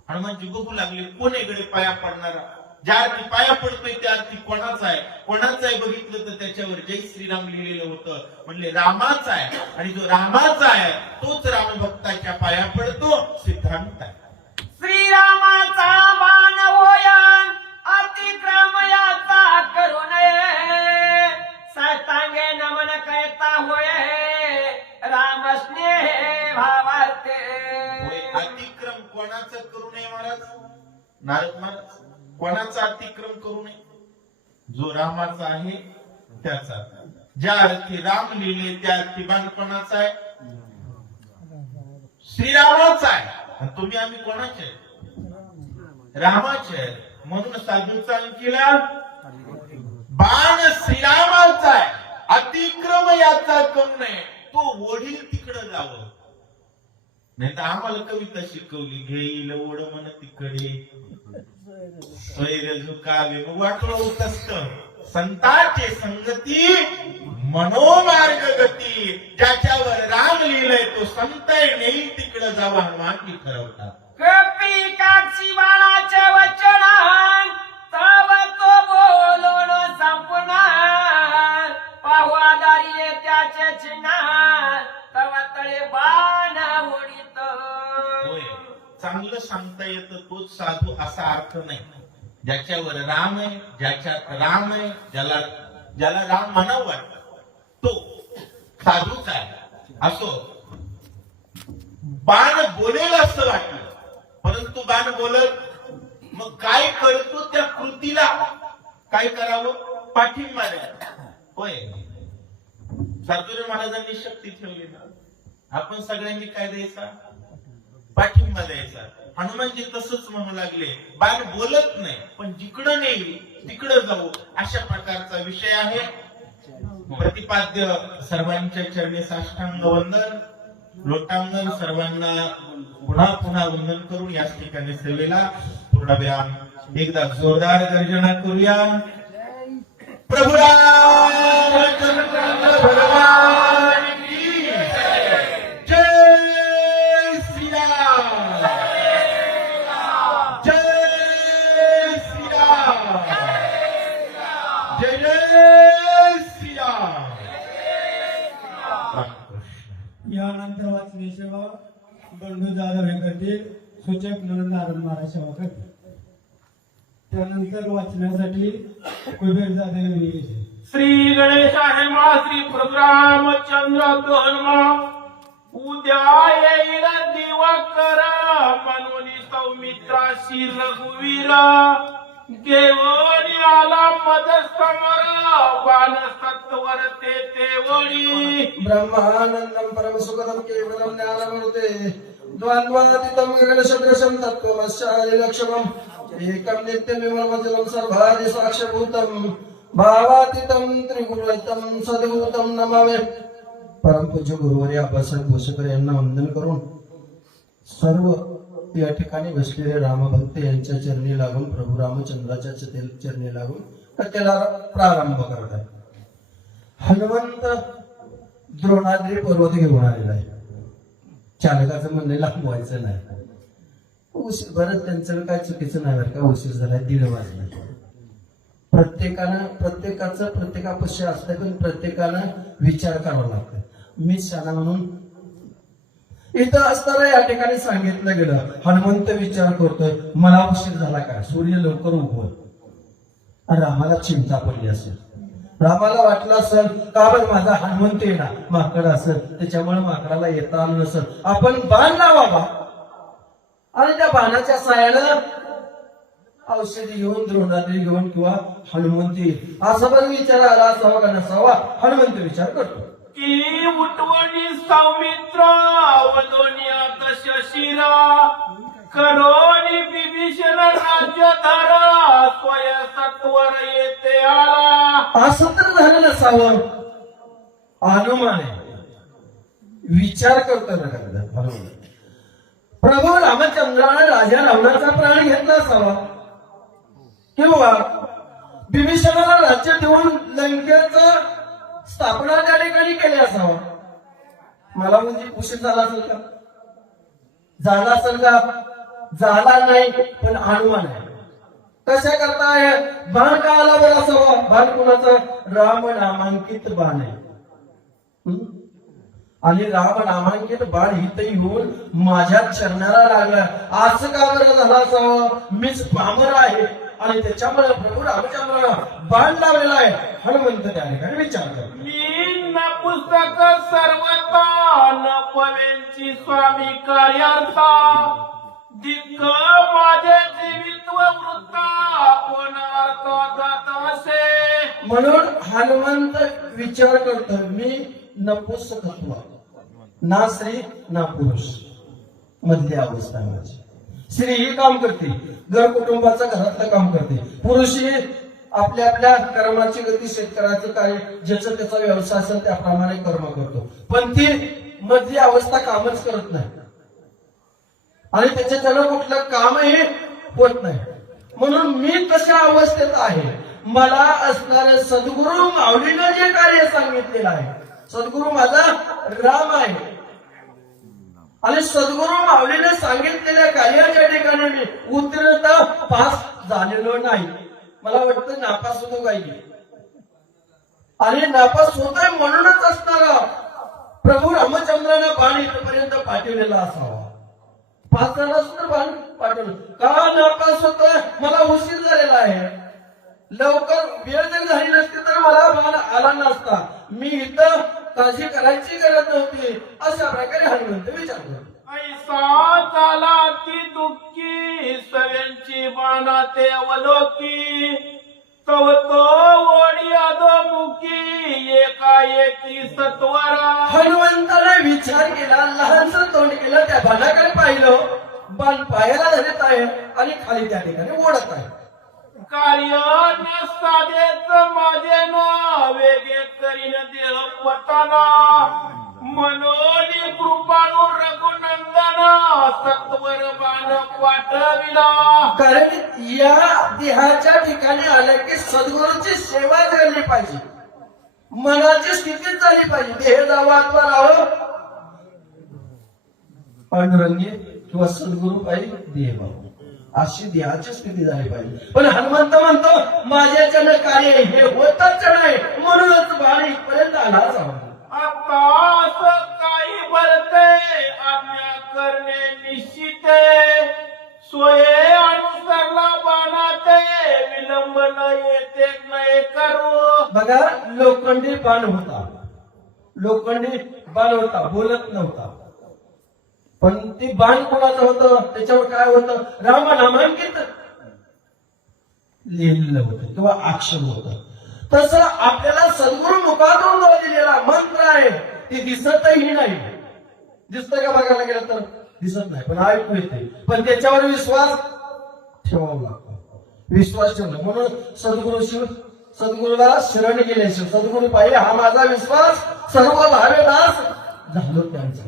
हनुमानजी बघू लागले कोणीकडे पाया पडणारा. ज्या अर्थी पाया पडतोय त्या अर्थी कोणाचा आहे कोणाचा आहे बघितलं तर त्याच्यावर जय श्रीराम लिहिलेलं होतं. म्हणले रामाचा आहे आणि जो रामाचा आहे तोच रामभक्ताच्या पाया पडतो. सिद्धांत आहे. श्रीरामाचा बाण होयन अतिक्रम याचा करू नये सतांगे नमन करता होय राम स्नेह भावार्थे. अतिक्रम कोणाचं करू नये महाराज? नारद महाराज कोणाचा अतिक्रम करू नये? जो रामाचा आहे त्याचा. ज्या अर्थी राम लिहिले त्या अर्थी बाण कोणाचा आहे? श्रीरामाचा आहे. आणि तुम्ही आम्ही कोणाचे? रामाचे. म्हणून साधूचा अंकीला बाण श्रीरामाचा आहे. अतिक्रम याचा करू नये. तो ओढील तिकडं जावं. नाही तर आम्हाला कविता शिकवली घेईल ओढ मन तिकडे स्वैर झुकावे मग वाटलं होत असत. संतांचे संगती मनोमार्ग गती. ज्याच्यावर राम लिहिलंय तो संत नेईल तिकडं जावं हनुमान ठरवतात. कपी काक्षी बाणाचे वचन तव तो बोलो संपूर्ण पाहू आधारिले त्याचे चिन्ह तव तळे बाण ओढीत. होय, चांगलं सांगता येतं तोच साधू असा अर्थ नाही. ज्याच्यावर राम आहे ज्याच्यात राम आहे ज्याला राम म्हणावं वाटतं तो साधूच आहे. असो बाण बोलेल असं वाटलं परंतु बाण बोलत मग काय करतो त्या कृतीला काय करावं? पाठिंबा द्या. होय, सातुरे महाराजांनी शक्ती ठेवली ना. आपण सगळ्यांनी काय द्यायचा? पाठिंबा द्यायचा. हनुमानजी तसंच म्हणू लागले बाण बोलत नाही पण जिकडं नेईल तिकडं जाऊ अशा प्रकारचा विषय आहे. प्रतिपाद्य सर्वांच्या चरणी साष्टांग वंदन लोटांगण. सर्वांना पुन्हा पुन्हा वंदन करून याच ठिकाणी सेवेला पूर्णविराम. एकदा जोरदार गर्जना करूया. प्रभू रामचंद्र भगवान की जय श्रीराम. जय श्रीराम. जय जय श्रीराम. यानंतर वाचली सेवा बंधू जाधव हे करतील. सूचक म्हणून नारद महाराज सेवा करतात. त्यानंतर वाचनासाठी कुबेर जाधव यांनी श्री गणेशाय मा श्री परशुरामचंद्र हनुमा उद्या येईल दिवाकर म्हणून सौमित्राशी रघुवीर घेऊन आला मद समर बाण सत्वर ते वळी ब्रह्मानंदं परम सुखदं केवलं ज्ञानमूर्ते द्वंद्वातीतं गगनसदृशं तत्त्वमस्यादिलक्ष्यम् एकं नित्यविमलमचलं सर्वादि साक्षभूतं भावातीतं त्रिगुणरहितं सद्गुरुतं नमामि. परमपूज्य गुरुवर्य आबासाहेब भोसकर यांना वंदन करून सर्व या ठिकाणी बसलेले रामभक्त यांच्या चरणी लागून प्रभू रामचंद्राच्या चरणी लागून कथेला प्रारंभ करत आहे. हनुमंत द्रोणाद्री पर्वत घेऊन आलेला आहे. चालकाचं म्हणणे लांबवायचं नाही. उशीर बरं त्यांचं काय चुकीचं नाही बरं का. उशीर झाला 1:30 वाजले. प्रत्येकाचं प्रत्येकापाशी असतं पण प्रत्येकानं विचार करावा लागतो. मी शाना म्हणून इथं असताना या ठिकाणी सांगितलं गेलं हनुमंत विचार करतोय मला उशीर झाला का. सूर्य लवकर उगवल आणि रामाला चिंता पडली असेल. रामाला वाटलं असेल का बरं माझा हनुमंत येणार माकड असेल त्याच्यामुळे माकडाला येता आलं नसेल. आपण बाण लावावा आणि त्या बाणाच्या साह्यानं औषधी घेऊन द्रोणाद्री घेऊन किंवा हनुमंत येईल असा पण विचार आला असावा का नसावा. हनुमंत विचार करतो की उठवणी सौमित्र वदोनियात शशिरा करोनी विभीषण राज्य धरा स्वय सत्वर येते आला. असं तर झालं नसावं. हनुमाने विचार करतो ना हनुमान. प्रभू रामचंद्राने राजा रावणाचा प्राण घेतला असावा किंवा विभीषणाला राज्य देऊन लंकेचं स्थापना त्या ठिकाणी केली असावा. मला म्हणजे उशीर झाला असेल का. झाला असेल का. झाला नाही पण हनुमान आहे. कशा करता आहे बाण का आला बरं असावा. बाण कुणाचा राम नामांकित बाण आहे. आणि राम नामांकित बाण इथं येऊन माझ्या चरणाला लागला असं का बरं झालं असावं. मीच पामर आहे आणि त्याच्यामुळे प्रभू रामचंद्रानं बाण लावलेला आहे. हनुमंत त्या ठिकाणी विचार करतो मी न पुस्तक सर्वता न पवेंची स्वामी कार्यार्था दिक्क माझे जीवित्व वृत्ता कोण अर्थ जात असे. म्हणून हनुमंत विचार करतो मी नपुंसकत्व ना स्त्री ना पुरुष मधली अवस्था माझी. स्त्री ही काम करते घर कुटुंबाचं घरातलं काम करते. पुरुष ही आपल्या आपल्या कर्माची गती शेतकऱ्याचं काय ज्याचं त्याचा व्यवसाय असेल त्याप्रमाणे कर्म करतो. पण ती मधली अवस्था कामच करत नाही आणि त्याच्या त्यानं कुठलं कामही होत नाही. म्हणून मी तशा अवस्थेत आहे. मला असणारं सद्गुरु माऊलीनं जे कार्य सांगितलेलं आहे. सद्गुरु माझा राम आहे आणि सद्गुरु माऊलीने सांगितलेल्या कार्याच्या ठिकाणी मी उत्तीर्ण पास झालेलो नाही. मला वाटतं नापास होतो काही आणि नापास होतोय म्हणूनच असणारा प्रभू रामचंद्रानं बाण इथपर्यंत पाठवलेला असावा. पास झाला सुद्धा बाण पाठवलं का. नापास होतोय मला उशीर झालेला आहे. लवकर वेळ जरी झाली नसती तर मला बाण आला नसता. मी इथं काळजी करायची गरज नव्हती. अशा प्रकारे हनुमंत विचार करतो. ऐसा झाला ती दुःखी सव्यांची बाणा ते अवलोकी तव तो ओढी अधोमुखी एकाएकी सत्वरा. हनुमंताने विचार केला लहानसं तोंड केलं त्या बाणाकडे पाहिलं. बाण पायाला धरत आहे आणि खाली त्या ठिकाणी ओढत आहे. कार्य न साधेच माझे ना वेगे करीन देह पताना मनोनी कृपाळू रघुनंदना सत्वर बाण पाठविला. कारण या देहाच्या ठिकाणी आल्या की सद्गुरूची सेवा झाली पाहिजे. मनाची स्थिती झाली पाहिजे. देह जावा अथवा राहावं पांडुरंगी किंवा सद्गुरू पाहिजे देह भाऊ अशी देहाची स्थिती झाली पाहिजे. पण हनुमंत म्हणतो माझ्याच्यानं कार्य हे होतच नाही म्हणूनच बाण इथपर्यंत आलाच हवा. आता असं काही भरते आज्ञा करणे निश्चिते बघा लोखंडी बाण होता, लोखंडी बाण होता, बोलत नव्हता. पण ती बाण कोणाचं होतं, त्याच्यावर काय होतं, रामनामांकित लिहिलेलं होतं किंवा अक्षर होतं. तसं आपल्याला सद्गुरु मुखातून दिलेला मंत्र आहे, ती दिसतही नाही. दिसतं का बघायला गेलं तर दिसत नाही, पण ऐकू येते. पण त्याच्यावर विश्वास ठेवावा लागतो, विश्वास ठेवणं. म्हणून सद्गुरूला शरण गेल्याशिवाय, सद्गुरू पाहिजे हा माझा विश्वास सर्व भावे दास झालो त्यांचा,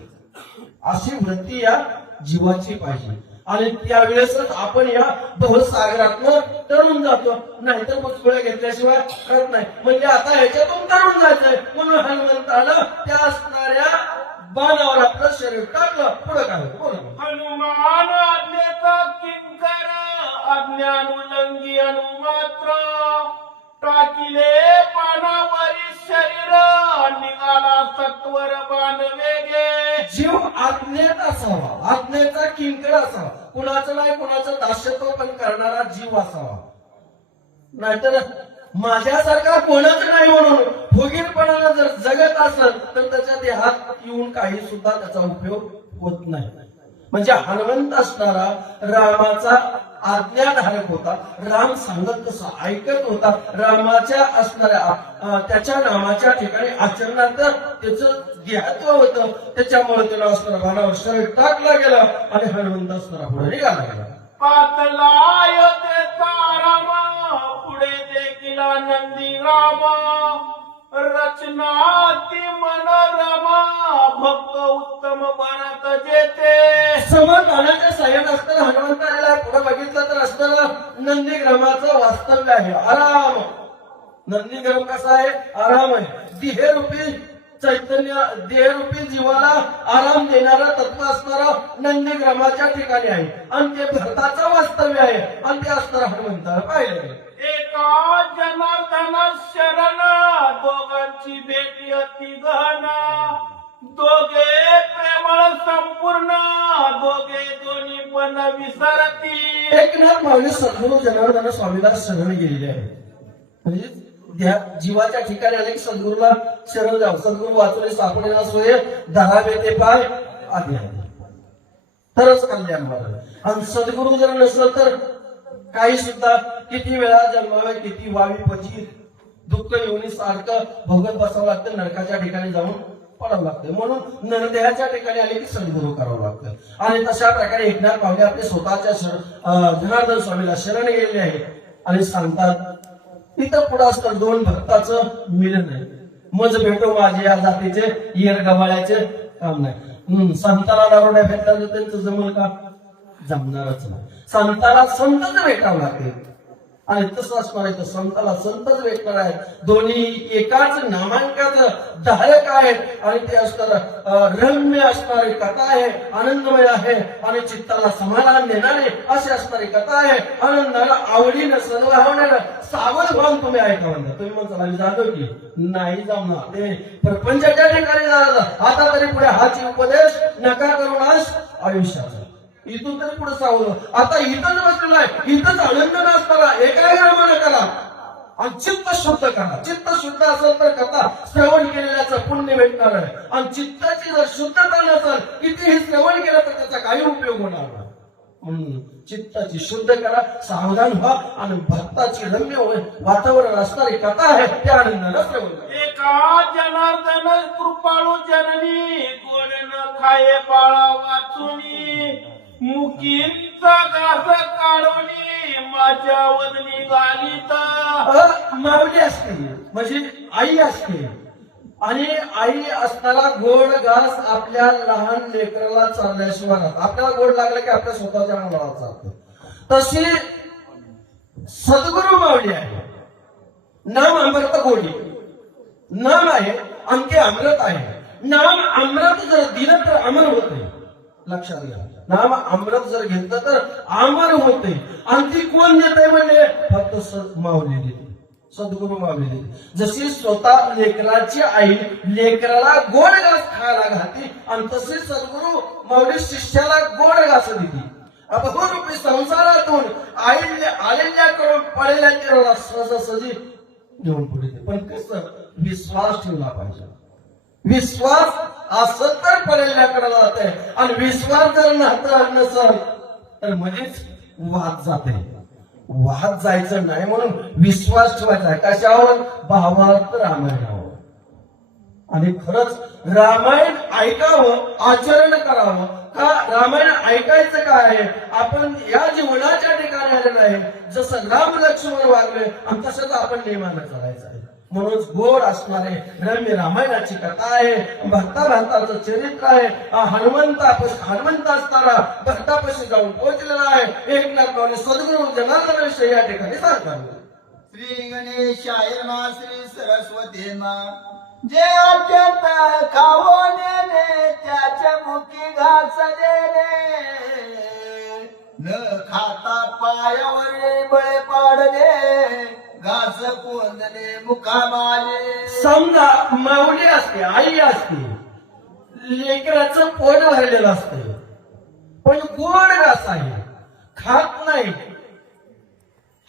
अशी वृत्ती या जीवाची पाहिजे. आणि त्यावेळेसच आपण या भवसागरातनं तरुण जातो, नाहीतर मुचकुळ्या घेतल्याशिवाय कळत नाही. म्हणजे आता ह्याच्यातून तरुण जायचंय, म्हणून हनुमंतानं त्या असणाऱ्या बाणावर आपलं शरीर टाकलं. पुढे काय होतं बोला. हनुमान आज्ञेचा किंकर अज्ञान उल्लंघी अनुमात्र टाकिले पानावरी शरीर निघाला सत्वर बाण वेगे. जीव आज्ञेत असावा, आज्ञेचा किंकर असावा, कुणाचं नाही कुणाचं दास्यत्व पण करणारा जीव असावा. नाहीतर माझ्यासारखा कोणच नाही म्हणून भोगीरपणाला जर जगत असेल तर त्याच्या देहात येऊन काही सुद्धा त्याचा उपयोग होत नाही. म्हणजे हनुमंत असणारा रामाचा आज्ञाधारक होता, राम सांगत तसं ऐकत होता. रामाच्या असणाऱ्या त्याच्या नामाच्या ठिकाणी आचरणात त्याचं देहत्व होतं, त्याच्यामुळे त्याला असणारा बाणावर शरीर टाकला गेला आणि हनुमंत असणारा पुढे निघाला गेला. पातलाय त्याचा राम पुढे देखील नंदी राम रचना ती मनोरमा भक्त उत्तम भरत जेते. समाधानाच्या साह्यात असताना हनुमंताला पुढे बघितलं तर असताना नंदीग्रामाचं वास्तव्य आहे, आराम. नंदीग्राम कसा आहे, आराम आहे. देहरूपी चैतन्य, देहरूपी जीवाला आराम देणारं तत्व असणारं नंदीग्रामाच्या ठिकाणी आहे आणि ते भरताचं वास्तव्य आहे आणि ते असणारं हनुमंताला पाहिलं गेलं. एका जनार्दन शरण दोघांची भेटी अति गहन दोघे प्रेमळ संपूर्ण दोघे दोन्ही पण विसरती. एकनाथ माऊली सद्गुरू जनार्दन स्वामीला शरण गेलेले आहे. म्हणजे जीवाच्या ठिकाणी आले की सद्गुरूला शरण जावं. सद्गुरू वाचले सापडेला सोये धरावे ते पाय आधी आहे, तरच कल्याण व्हावं. आणि सद्गुरू जर नसलं तर काही सुद्धा किती वेळा जन्मावे, किती वावी पची दुःख येऊन सारखं भोगत बसावं लागतं, नरकाच्या ठिकाणी जाऊन पडावं लागतं. म्हणून नरदेहाच्या ठिकाणी आले की सद्गुरू करावं लागतं. आणि तशा प्रकारे एकनाथ माऊली आपले स्वतःच्या जनार्दन स्वामीला शरण गेलेले आहे आणि सांगतात इथं पुढं असतं दोन भक्ताचं मिलन आहे. मज भेटो माझे या जातीचे येर गवाळ्याचे काम नाही. संताला दारोड्या भेटला तर त्यांचं जमल का, जमणारच नाही. संताला संतच भेटावं लागते आणि तसं असणार आहे, संताला संतच भेटणार आहेत. दोन्ही एकाच नामांकाचं धारक आहेत आणि ते असणार रम्य असणारी कथा आहे, आनंदमय आहे आणि चित्ताला समाधान देणारी अशी असणारी कथा आहे. आनंदाला आवडीनं सद्भावनेनं सावध भावून तुम्ही ऐका म्हणता. तुम्ही म्हणता आम्ही जातो की नाही जाणार, ते प्रपंचाच्या ठिकाणी जाणार. आता तरी पुढे हाची उपदेश नका करूनच आयुष्याचा इथून तरी पुढे सावलं. आता इथंच बसलेला आहे, इथंच आनंद नसताना एकाग्रमानं करा आणि चित्त शुद्ध करा. चित्त शुद्ध असेल तर कथा श्रवण केलेल्याचं पुण्य भेटणार आहे. आणि चित्ताची जर शुद्धता नसेल, कितीही श्रवण केलं तर त्याचा काही उपयोग होणार नाही. म्हणून चित्ताची शुद्ध करा, सावधान व्हा आणि भक्ताची रम्य वातावरण असणारी कथा आहे त्या आनंदानं श्रवण करा. एका जनार्दन कृपाळू जननी गोड न खाये बाळा वाचुनी मुकींचा घास काढूनी माझ्या वदनी घालीत. माऊली असते म्हणजे आई असते आणि आई असताना गोड घास आपल्या लहान लेकराला चालल्याशिवाय राहत. आपल्याला गोड लागलं की आपल्या स्वतःच्या मुलाला चालतं. तशी सद्गुरु माऊली आहे. नाम अमृत गोडी नाम आहे आणि ते अमृत आहे. नाम अमृत जर दिलं तर अमर होते. लक्षात घ्या, नाम अमृत जर घेतलं तर अमर होते. आणि ती कोण देते म्हणजे फक्त माऊली देते, सद्गुरु माऊली देते. जशी स्वतः लेकराची आई लेकराला गोड घास खायला घालते आणि तशी सद्गुरु माऊली शिष्याला गोड घास देते. अभूरूपी संसारातून आई आलेल्या करून पडलेल्या सहजासहजी घेऊन पुढे पण कसं विश्वास ठेवला पाहिजे. विश्वास असं तर पर्यल्याकडे जाते आणि विश्वास जर नसेल तर मध्येच वाद जाते. वाद जायचं नाही म्हणून विश्वास ठेवायचा आहे. कशावर? भावार्थ रामायणावर. आणि खरंच रामायण ऐकावं, आचरण करावं. का रामायण ऐकायचं काय आहे? आपण या जीवनाच्या ठिकाणी आलेलं आहे. जसं राम लक्ष्मण वागले आणि तसंच आपण नियमानं चालायचं आहे. म्हणून गोड असणारे रम्य रामायणाची कथा आहे. भक्ताचं चरित्र आहे. हनुमंत असताना भक्तापाशी जाऊन पोहोचलेला आहे. एकनाथ माऊली सद्गुरू जनार्दन विषयी या ठिकाणी सांगतात. श्री गणेशाय नमः, श्री सरस्वती नमः. जे अत्यंत खावून नेणे त्याच्या मुखी घास देणे, न खाता पायावर बळे पाडणे, घास कोंदणे मुखामाले. समजा माऊली असते, आई असते, लेकराचं पोट भरलेलं असतं पण गोड घास आहे, खात नाही.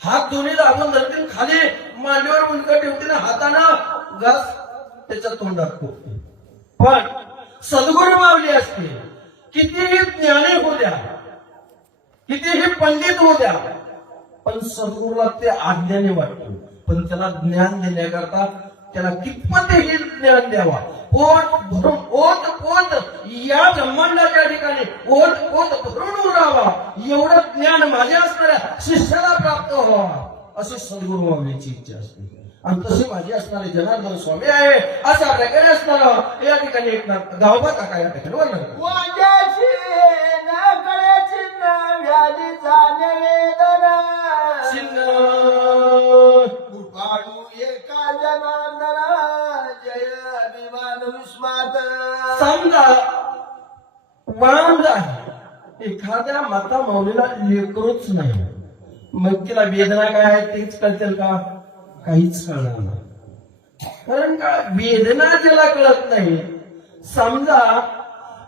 हात दोन्ही दाबून धरतील, खाली मांडीवर मुंडकं ठेवतील, हातानं घास त्याच्या तोंडात ठेवते. पण सद्गुरू माऊली असते, कितीही ज्ञानी होऊ द्या, कितीही पंडित होऊ द्या, पण सद्गुरूला ते आज्ञाने वाटतो. पण त्याला ज्ञान देण्याकरता त्याला कितपतही ज्ञान द्यावा. पोट भरून ओत या ब्रह्मांडाच्या ठिकाणी ओत भरून उरावा, एवढं ज्ञान माझ्या असणाऱ्या शिष्याला प्राप्त व्हावा अशी सद्गुरू माऊलीची इच्छा असते. आणि तसे माझे असणारे जनार्दन स्वामी आहे अशा प्रकारे असणारा या ठिकाणी एक गावबा काका या ठिकाणी वर्णन करतात. वांग्याची न गळ्याची न व्याधीचा निवेदना, कृपाळू एका जनार्दना, जय अभिमान विस्मात. समजा वांग आहे, एखाद्या माता माऊलीला लेकरूच नाही, मग तिला वेदना काय आहे तेच कळतील का? काहीच कळणार नाही. कारण का वेदना ज्याला कळत नाही. समजा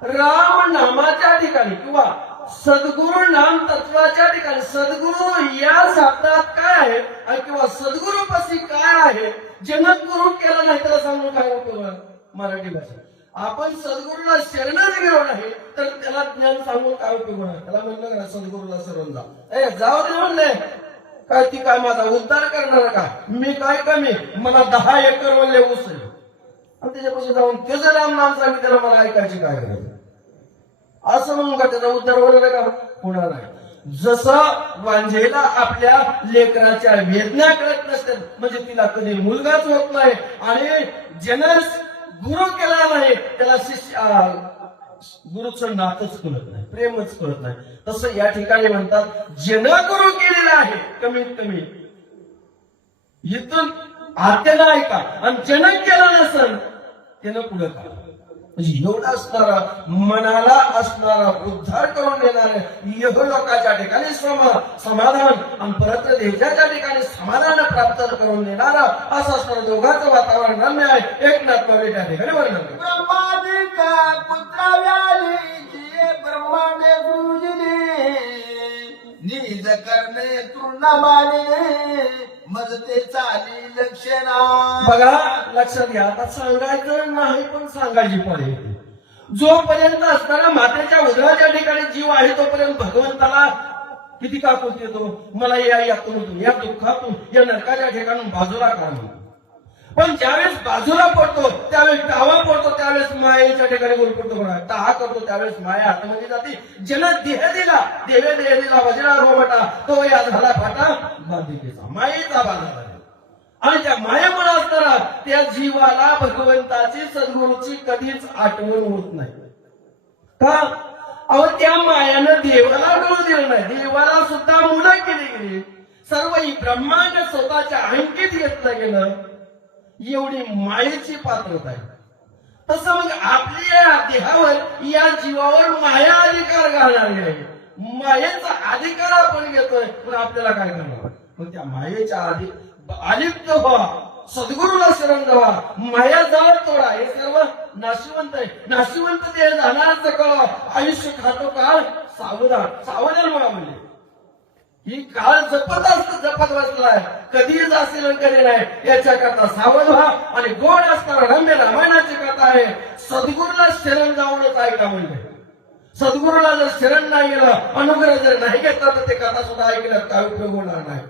राम नामाच्या ठिकाणी किंवा सद्गुरू नाम तत्वाच्या ठिकाणी सद्गुरू या शब्दात काय आहे किंवा सद्गुरूपाशी काय आहे, जनकगुरु केला नाही त्याला सांगून काय उपयोग? मराठी भाषा आपण सद्गुरूला शरणच गेलो नाही तर त्याला ज्ञान सांगून काय उपयोग होणार? त्याला म्हणलं का सद्गुरूला शरण जा, जाऊ दे म्हणले काय ती काय माझा उद्धार करणार का? मी काय कमी, मला 10 एकर वल्ले ऊस आहे आणि त्याच्यापासून जाऊन त्याचं राम नाम सांगितलं, मला ऐकायची काय गरज? असं म्हणून का त्याचा उद्धार होणार का? होणार नाही. जसं वांझेला आपल्या लेकराच्या वेदना कळत नसतात, म्हणजे तिला कधी मुलगाच होत नाही आणि जनस गुरु केला नाही त्याला शिष्य गुरुचं नातच कळत नाही, प्रेमच कळत नाही. तसं या ठिकाणी म्हणतात ज्यानं गुरु केलेला आहे कमीत कमी इथून आत्याला ऐका आणि ज्यानं केलं नसेल त्यानं पुढे का? म्हणजे एवढा असणारा मनाला असणारा उद्धार करून देणारे यहोलोकाच्या ठिकाणी समाधान आणि परत देशाच्या ठिकाणी समाधान प्राप्त करून देणारा असं असणारं दोघांचं वातावरण रम्य आहे. एकनाथ माऊली त्या ठिकाणी वर्णन करतात. ब्रह्मादिक पुत्र व्याधीची ब्रह्मांडे सृजली, निज करणे तृणमाने, मजते चाली लक्षणा. बघा लक्षात घ्या, आता सांगायचं नाही पण सांगायची पडे. जोपर्यंत असताना मातेच्या उदराच्या ठिकाणी जीव आहे तोपर्यंत भगवंताला किती काकूत येतो, मला यातून या दुःखातून या नरकाच्या ठिकाणून बाजूला काढून. पण ज्यावेळेस बाजूला पडतो त्यावेळेस टावा पडतो, त्यावेळेस मायेच्या ठिकाणी गुरपडतो, टाहा करतो त्यावेळेस माया आतमध्ये जाते. ज्याला देह दिला देवे देह दिला वज्रा रोमटा, तो या झाला फाटा बाधिकेचा, मायेचा बाधा झाला. आणि त्या मायेमुळे असताना त्या जीवाला भगवंताची सद्गुरूची कधीच आठवण होत नाही. का? अहो त्या मायानं देवाला कळू दिलं नाही, देवाला सुद्धा मुलं केली गेली, सर्व ही ब्रह्मांड स्वतःच्या अंकित घेतलं गेलं. एवढी मायेची पात्रता आहे. तसं मग आपल्या या देहावर या जीवावर माया अधिकार घालणारी आहे. मायेचा अधिकार आपण घेतोय पण आपल्याला काय करणार? मग त्या मायेच्या अलिप्त व्हा, सद्गुरूला शरण जावा, माया जाळ तोडा. हे सर्व नाशिवंत आहे. नाशिवंत ते जाणार सकळ आयुष्य खातो काळ सावधान. सावधान म्हणा म्हणजे ही काळ जपत बसलाय, कधीही असेल आणि कधी नाही याच्याकरता सावध व्हा. आणि गोड असताना रम्य रामायणाची कथा आहे. सद्गुरूला शरण जाऊनच ऐका म्हणजे. सद्गुरूला जर शरण नाही गेलं, अनुग्रह जर नाही घेतला तर ते कथा सुद्धा ऐकल्यात काय उपयोग होणार नाही.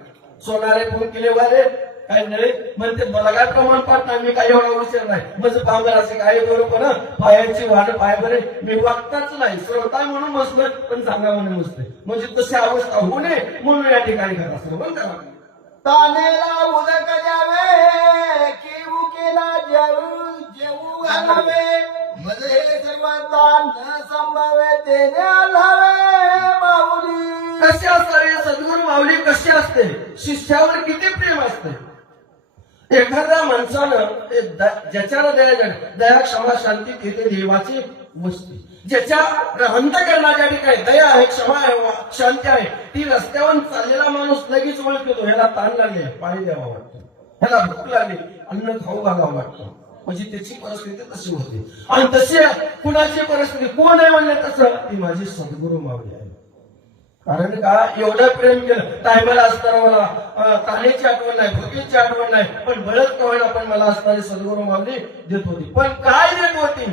सोनारे फोन केले वाले काय नाही म्हणते, मला काय प्रमाण पाठ नाही, मी काही एवढा विचार नाही. म्हणजे पांगर असे काय बरोबर ना, पायाची वाढ पाय बरे, मी वागताच नाही, श्रोता म्हणून बसलोय पण सांगा म्हणून बसतोय. म्हणजे तशी अवस्था होऊ नये म्हणून या ठिकाणी करत असतो. पण करा तानेला उदक द्यावे, किऊ केला जेऊ घालावे, मजे हे सर्वांचा न संभावे तेने आलावे माऊली. कसे असावे सद्गुरू माऊली, कशी असते, शिष्यावर किती प्रेम असते. एखाद्या माणसानं ज्याच्याला दया क्षमा शांती तिथे देवाची वस्ती, ज्याच्या अंतःकरणाच्या ठिकाणी दया आहे, क्षमा आहे, शांती आहे, ती रस्त्यावर चाललेला माणूस लगेच ओळखतो. ह्याला ताण लागले पाणी द्यावा वाटतं, ह्याला भूक लागली अन्न खाऊ घालावं वाटतं. म्हणजे त्याची परिस्थिती तशी होती. आणि तशी कुणाची परिस्थिती कोण आहे म्हणले तसं ती माझी सद्गुरू माऊली आहे. कारण का एवढं प्रेम केलं. टायमाला असताना मला तानेची आठवण नाही, भुकेची आठवण नाही, पण बळच कवळ पण मला असणारी सद्गुरू माऊली देत होती. पण काय देत होती?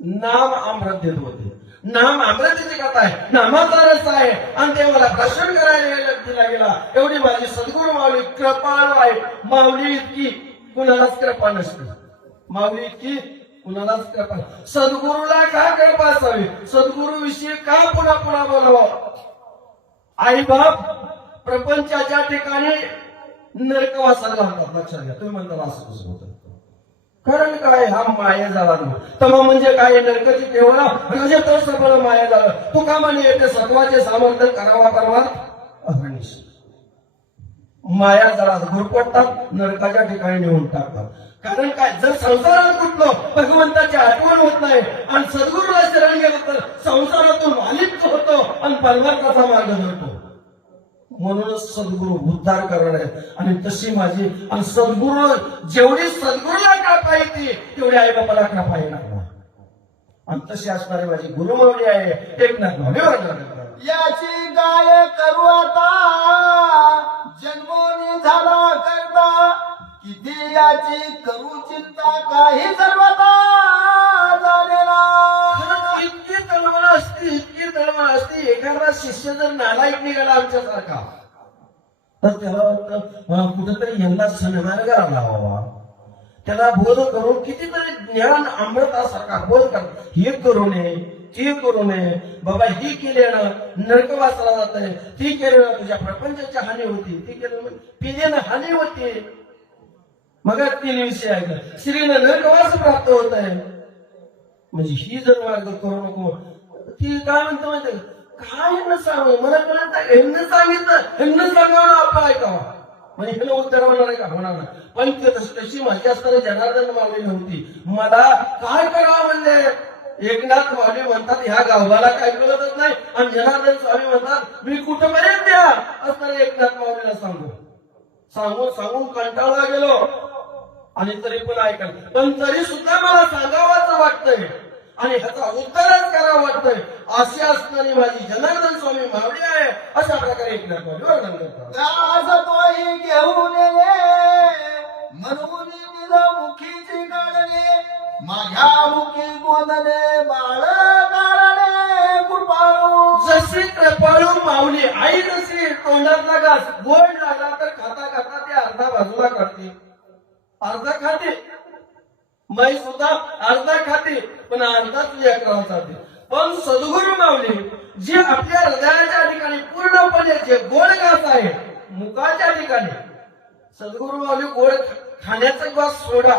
नाम अमृत देत होते. नाम अमृताची कथा आहे, नामाचा रस आहे, आणि ते मला भाषण करायला दिला गेला. एवढी माझी सद्गुरू माऊली कृपाळू आहे. माऊली इतकी कुणालाच कृपा नसते, माऊली इतकी कुणालाच कृपा. सद्गुरूला का कृपा असावी, सद्गुरू विषयी का पुन्हा पुन्हा बोलावं. आई बाप प्रपंचाच्या ठिकाणी नरकवासाला घालतात. लक्षात घ्या, तुम्ही म्हणता असं कसं होतं. कारण काय, हा माया झाला तमा म्हणजे काय, नरकाची केवळ राजे तर सगळं माया झालं. तू का म्हणे येते सत्वाचे सामर्थ्य करावा परमार्थ अगणिश. माया जरा घुरपटतात, नरकाच्या ठिकाणी नेऊन टाकतात. कारण काय, जर संसारात कुठलं भगवंताची आठवण होत नाही आणि सद्गुरूला शरण गेलं तर संसारातून अलिप्त होतो आणि परमार्थाचा मार्ग धरतो. म्हणूनच सद्गुरू उद्धार करणार आहेत. आणि तशी माझी आणि सद्गुरू जेवढी सद्गुरूला कृपा येते तेवढी आई बापाला कृपा येणार नाही. आणि तशी असणारी माझी गुरुमाऊली आहे. एकनाथ माऊली याची गाय करू आता, जन्मोनी झाला करता, किती याची करू चिंता, काही सर्वता झालेला. इतकी तळमळ असती, इतकी तळमळ असती. एखादा शिष्य जर नालायक निघाला आमच्यासारखा तर त्याला वाटतं कुठेतरी यांना सन्मार्गाला लावावा, त्याला बोध करून कितीतरी ज्ञान अमृतासारखा बोध कर. हे करू नये, ते करू नये बाबा, ही केल्यानं नरकवासाला जात आहे, ती केल्यानं तुझ्या प्रपंचाची हानी होती, ती केल्यानं पिण्यानं हानी होती. मग 3 विषय ऐकलं, स्त्रीनं नरकवास प्राप्त होत आहे. म्हणजे ही जर मार्ग करू नको. ती काय म्हणतो माहिती काय, ह्यांना सांगू मला कळत नाही, ह्यांना सांगितलं ह्यांना सांगावं आपण ऐकावं. म्हणजे ह्याला उत्तर होणार आहे का, होणार नाही. पण तशी माझी असताना जनार्दन माऊली नव्हती. मला काय करावं म्हणले. एकनाथ माऊली म्हणतात ह्या गावाला काय कळतच नाही, आणि जनार्दन स्वामी म्हणतात मी कुठपर्यंत द्या असताना एकनाथ माऊलीला सांगून सांगून कंटाळला गेलो. आणि तरी पण ऐकलं, पण तरी सुद्धा मला सांगावंच वाटतंय आणि ह्याचा उत्तरच करावं वाटतंय. अशी असणारी माझी जनार्दन स्वामी माऊली आहे. अशा प्रकारे एकनाथ माऊली वर्णन करतात. दास तोही घेऊन ये, म्हणून निज मुखीची काढणे, माझ्या मुखी गोंदणे, बाळ काढणे कृपाळू. जशी कृपाळू माऊली आई, जशी तोंडातला घास गोड लागला तर खाता खाता ते अर्धा बाजूला काढते, अर्धा खाते. माई सुद्धा अर्धा खाते पण अर्धाच लेकराला चालते. पण सद्गुरू माऊली जे आपल्या हृदयाच्या ठिकाणी पूर्णपणे जे गोड घास आहे मुखाच्या ठिकाणी, सद्गुरू माऊली गोड खाण्याचा घास सोडा,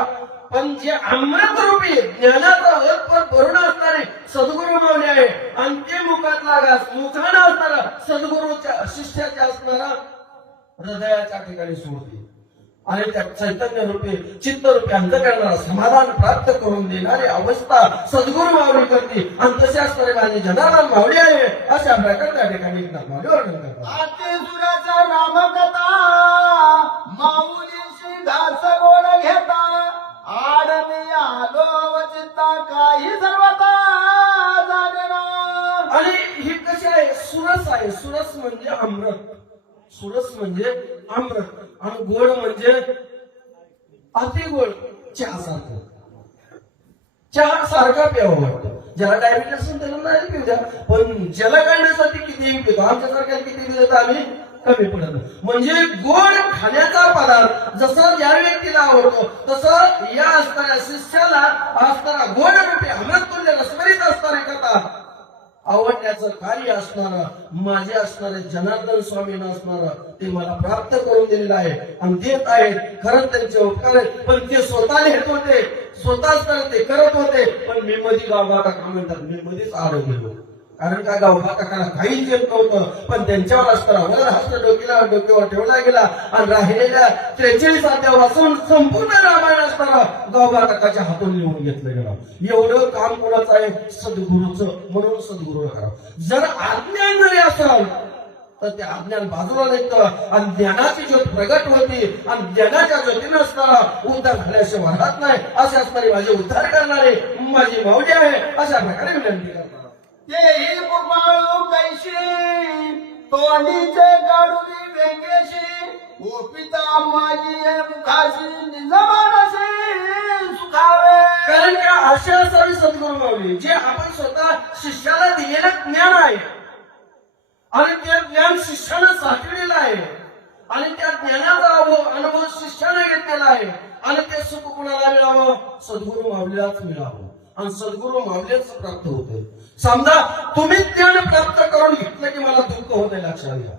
पण जे अमृत रूपी ज्ञानाचा रथ भरून असणारे सद्गुरू माऊली आहे. आणि ते मुखातला घास मुखानं असणारा सद्गुरूच्या शिष्याच्या असणारा हृदयाच्या ठिकाणी सोडते. आणि त्या चैतन्य रूपी चित्तरूपी अंतःकरणाला समाधान प्राप्त करून देणारी अवस्था सद्गुरू माऊली करते. आणि तसे असणारे माझे जनार्दन माऊली आहे. अशा प्रकारे त्या ठिकाणी एकनाथ माऊली वर्णन करतात. आतिसुराचा रामकथा, माऊलीशी घास गोड घेता, आडमी आलो अवचिंता, काही सर्वता झालेला. आणि ही कशी आहे, सुरस आहे. सुरस म्हणजे अमृत. सुरस म्हणजे अमृत आणि गोड म्हणजे अति गोड चहा सारखं. चहा सारखा प्यावा वाटतो. ज्याला डायबिटीस असेल त्याला नाही पिऊ द्या, पण ज्याला काय नसतं कितीही पितो. आमच्यासारख्या किती दिलं तर आम्ही कमी पडत नाही. म्हणजे गोड खाण्याचा पदार्थ जसं ज्या व्यक्तीला आवडतो तसं या असणाऱ्या शिष्याला असणारा गोड रूपी अमृततुल्य रसभरीत असणारे कथा आवडण्याचं कार्य असणारं माझे असणारे जनार्दन स्वामींना असणारं ते मला प्राप्त करून दिलेलं आहे आणि देत आहेत. खरंच त्यांचे उपकार आहेत, पण ते स्वतः लिहित होते, स्वतःच ते करत होते. पण मी मध्ये गावभा काका म्हणतात, मी मध्येच आड गेलो. कारण का गावभा काकाला काहीच येत नव्हतं, पण त्यांच्यावर असताना वर हस्त डोक्यावर ठेवला गेला आणि राहिलेल्या 43 अध्यायापासून संपूर्ण रामायण असताना गावभा काकाच्या हातून लिहून घेतलं गेलं. एवढं काम कोणाचं आहे? सद्गुरूचं. म्हणून सद्गुरू करा. जर अज्ञान जरी असाल तर ते अज्ञान बाजूला निघतं आणि ज्ञानाची ज्योत प्रगट होती आणि ज्ञानाच्या ज्योतीनं असताना उद्धार झाल्याशिवाय राहत नाही. असे असणारे माझे उद्धार करणारे माझी माऊली आहे, अशा प्रकारे विनंती करतात. तेही कुमाळू कैशी तोंडीचे काढून व्यंगेशी ओपिता माझी मुखाशी निजमानशी सुखावे. कारण का असे असावे सद्गुरू माऊली, जे आपण स्वतः शिष्याला दिलेलं ज्ञान आहे आणि ते ज्ञान शिष्यानं साठवलेलं आहे आणि त्या ज्ञानाचा अनुभव शिष्याने घेतलेला आहे आणि ते सुख कुणाला मिळावं? सद्गुरू माऊलीलाच मिळावं आणि सद्गुरू माऊलीच प्राप्त होते. समजा तुम्ही ज्ञान प्राप्त करून घेतलं की मला दुःख होते, लक्षात घ्या.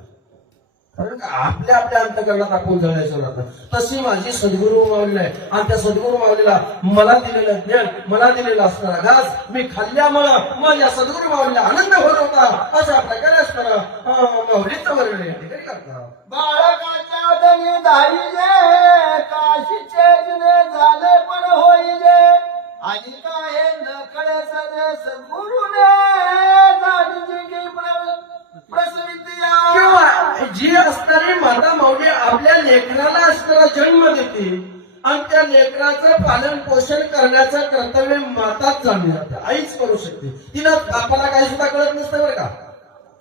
कारण आपल्या आपल्या अंतकरणात आपण जळायचं राहतं. तशी माझी सद्गुरू माऊली आहे आणि त्या सद्गुरू माऊलीला मला दिलेलं ज्ञान, मला दिलेला असणारा घास मी खाल्ल्यामुळं माझ्या सद्गुरू माऊलीला आनंद होत होता. अशा प्रकारे असणारा माऊलीचं वर्णन या ठिकाणी करतात. बाळकाच्या दनी धारिले काशीचे जुने झाले पण होईले आणि काय न कळे सजे सद्गुरुने जाणीजे की प्रसवित्या. किंवा जी असणारी माता माऊली आपल्या लेकराला असणारा जन्म देते आणि त्या लेकराचं पालन पोषण करण्याचं कर्तव्य माताच जाणली जाते, आईच करू शकते. तिला बापाला काही सुद्धा कळत नसतं बरं का.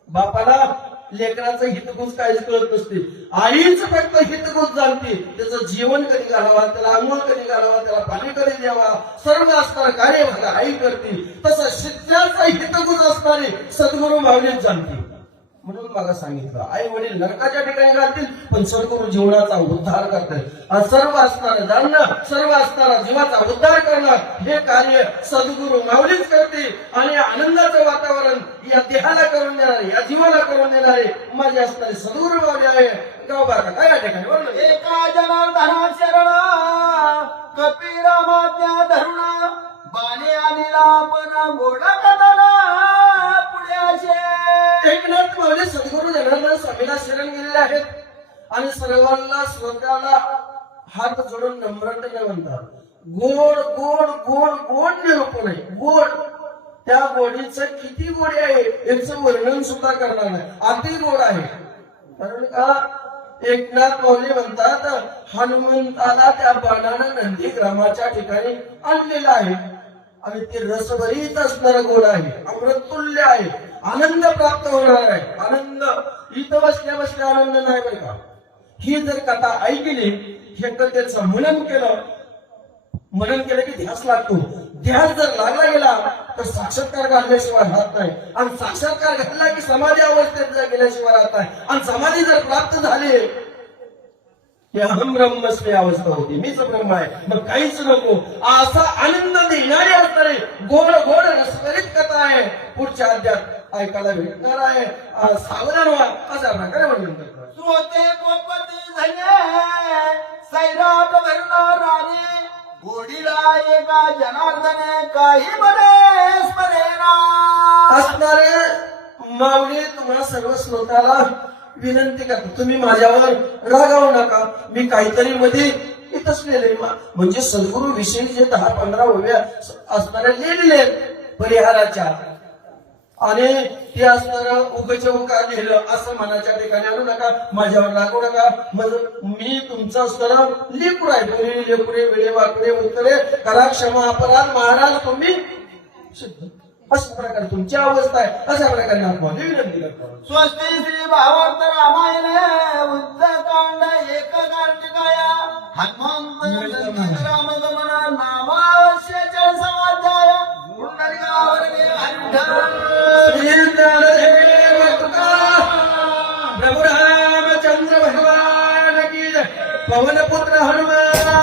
बापाला लेकराचं हितगुज काहीच कळत नसते. आईच फक्त हितगुज जाणते. त्याचं जीवन कधी घालावा, त्याला अंघोळ कधी घालावा, त्याला पाणी कधी द्यावा, सर्व असणारं कार्य माझ्या आई करते. तसं शिष्याचा हितगुज असणारी सद्गुरू माऊलीच जाणते. म्हणून मला सांगितलं, आई वडील नरकाच्या ठिकाणी घालतील पण सद्गुरू जीवनाचा उद्धार करतात. सर्व असणारं जाणणं, सर्व असणारा जीवाचा उद्धार करणं हे कार्य सद्गुरू माऊलीच करते आणि आनंदाचं वातावरण या देहाला करून देणारे, या जीवाला करून देणारे माझे असणारे सद्गुरू माऊली आहे. गावभा काका या ठिकाणी वर्णन. एका जनार्दना शरणा कपिरामाज्ञा धरुणा बाणे आलेला पण गोडा कथना पुढे असे. एकनाथ माऊली सद्गुरू जनार्दन स्वामीला शरण गेलेले आहेत आणि सर्वांना स्वतःला हात जोडून नम्रतेने म्हणतात, गोड गोड गोड गोड निरूपण आहे. गोड, त्या गोडीचं किती गोडी आहे याचं वर्णन सुद्धा करणार नाही, अति गोड आहे. कारण का एकनाथ माऊली म्हणतात, हनुमंताला त्या बाणानं नंदीग्रामाच्या ठिकाणी आणलेलं आहे आणि ते रसभरीत असणारं गोड आहे, अमृततुल्य आहे, आनंद प्राप्त होणार आहे. आनंद इथं बसल्या बसल्या आनंद नाही बरं का. ही जर कथा ऐकली, हे कथेचं मनन केलं की ध्यास लागतो. ध्यास जर लागला गेला तर साक्षात्कार घालल्याशिवाय राहत नाही आणि साक्षात्कार घातला की समाधी अवस्थेत गेल्याशिवाय राहत नाही आणि समाधी जर प्राप्त झाली की अहम ब्रह्मस्मी अवस्था होती, मीच ब्रह्म आहे, मग काहीच नको. असा आनंद देणारी असणारी गोड गोड रसभरीत कथा आहे. पुढच्या अध्यात ऐकायला भेटणार आहे. सावधान व्हा अशा प्रकारे वर्णन करतात. श्रोते गोपती झाले सैराट भरणार राणी गोडीला एका जनार्दने काही बने स्मरेना. असणारे माऊली तुम्हाला सर्व श्रोताला विनंती करतो, तुम्ही माझ्यावर रागावू नका. मी काहीतरी मध्ये इथंच लिहिले, म्हणजे सद्गुरू विषयी जे 10-15 ओव्या असणाऱ्या लिहिलेले परिहाराच्या आणि ते असणारं उगच उकार लिहिलं असं मनाच्या ठिकाणी आणू नका, माझ्यावर लागू नका. मी तुमचं असणारं लेकरू आहे. तुम्ही लेकरे वेळे वाकडे उत्तरे करा, क्षमा अपराध महाराज तुम्ही सिद्ध. अशा प्रकारे तुमची अवस्था आहे. अशा प्रकारे नाथमावली विनंती करतो. स्वस्ति श्री भावार्थ रामायण उत्तरकांड एक कार्तिकाया हनुमंत रामगमना नामाशय 40 अध्याय पुंडलिकावरगे हरिहर श्री ज्ञानदेव तुकाराम प्रभु रामचंद्र भगवान की जय. पवन पुत्र हनुमान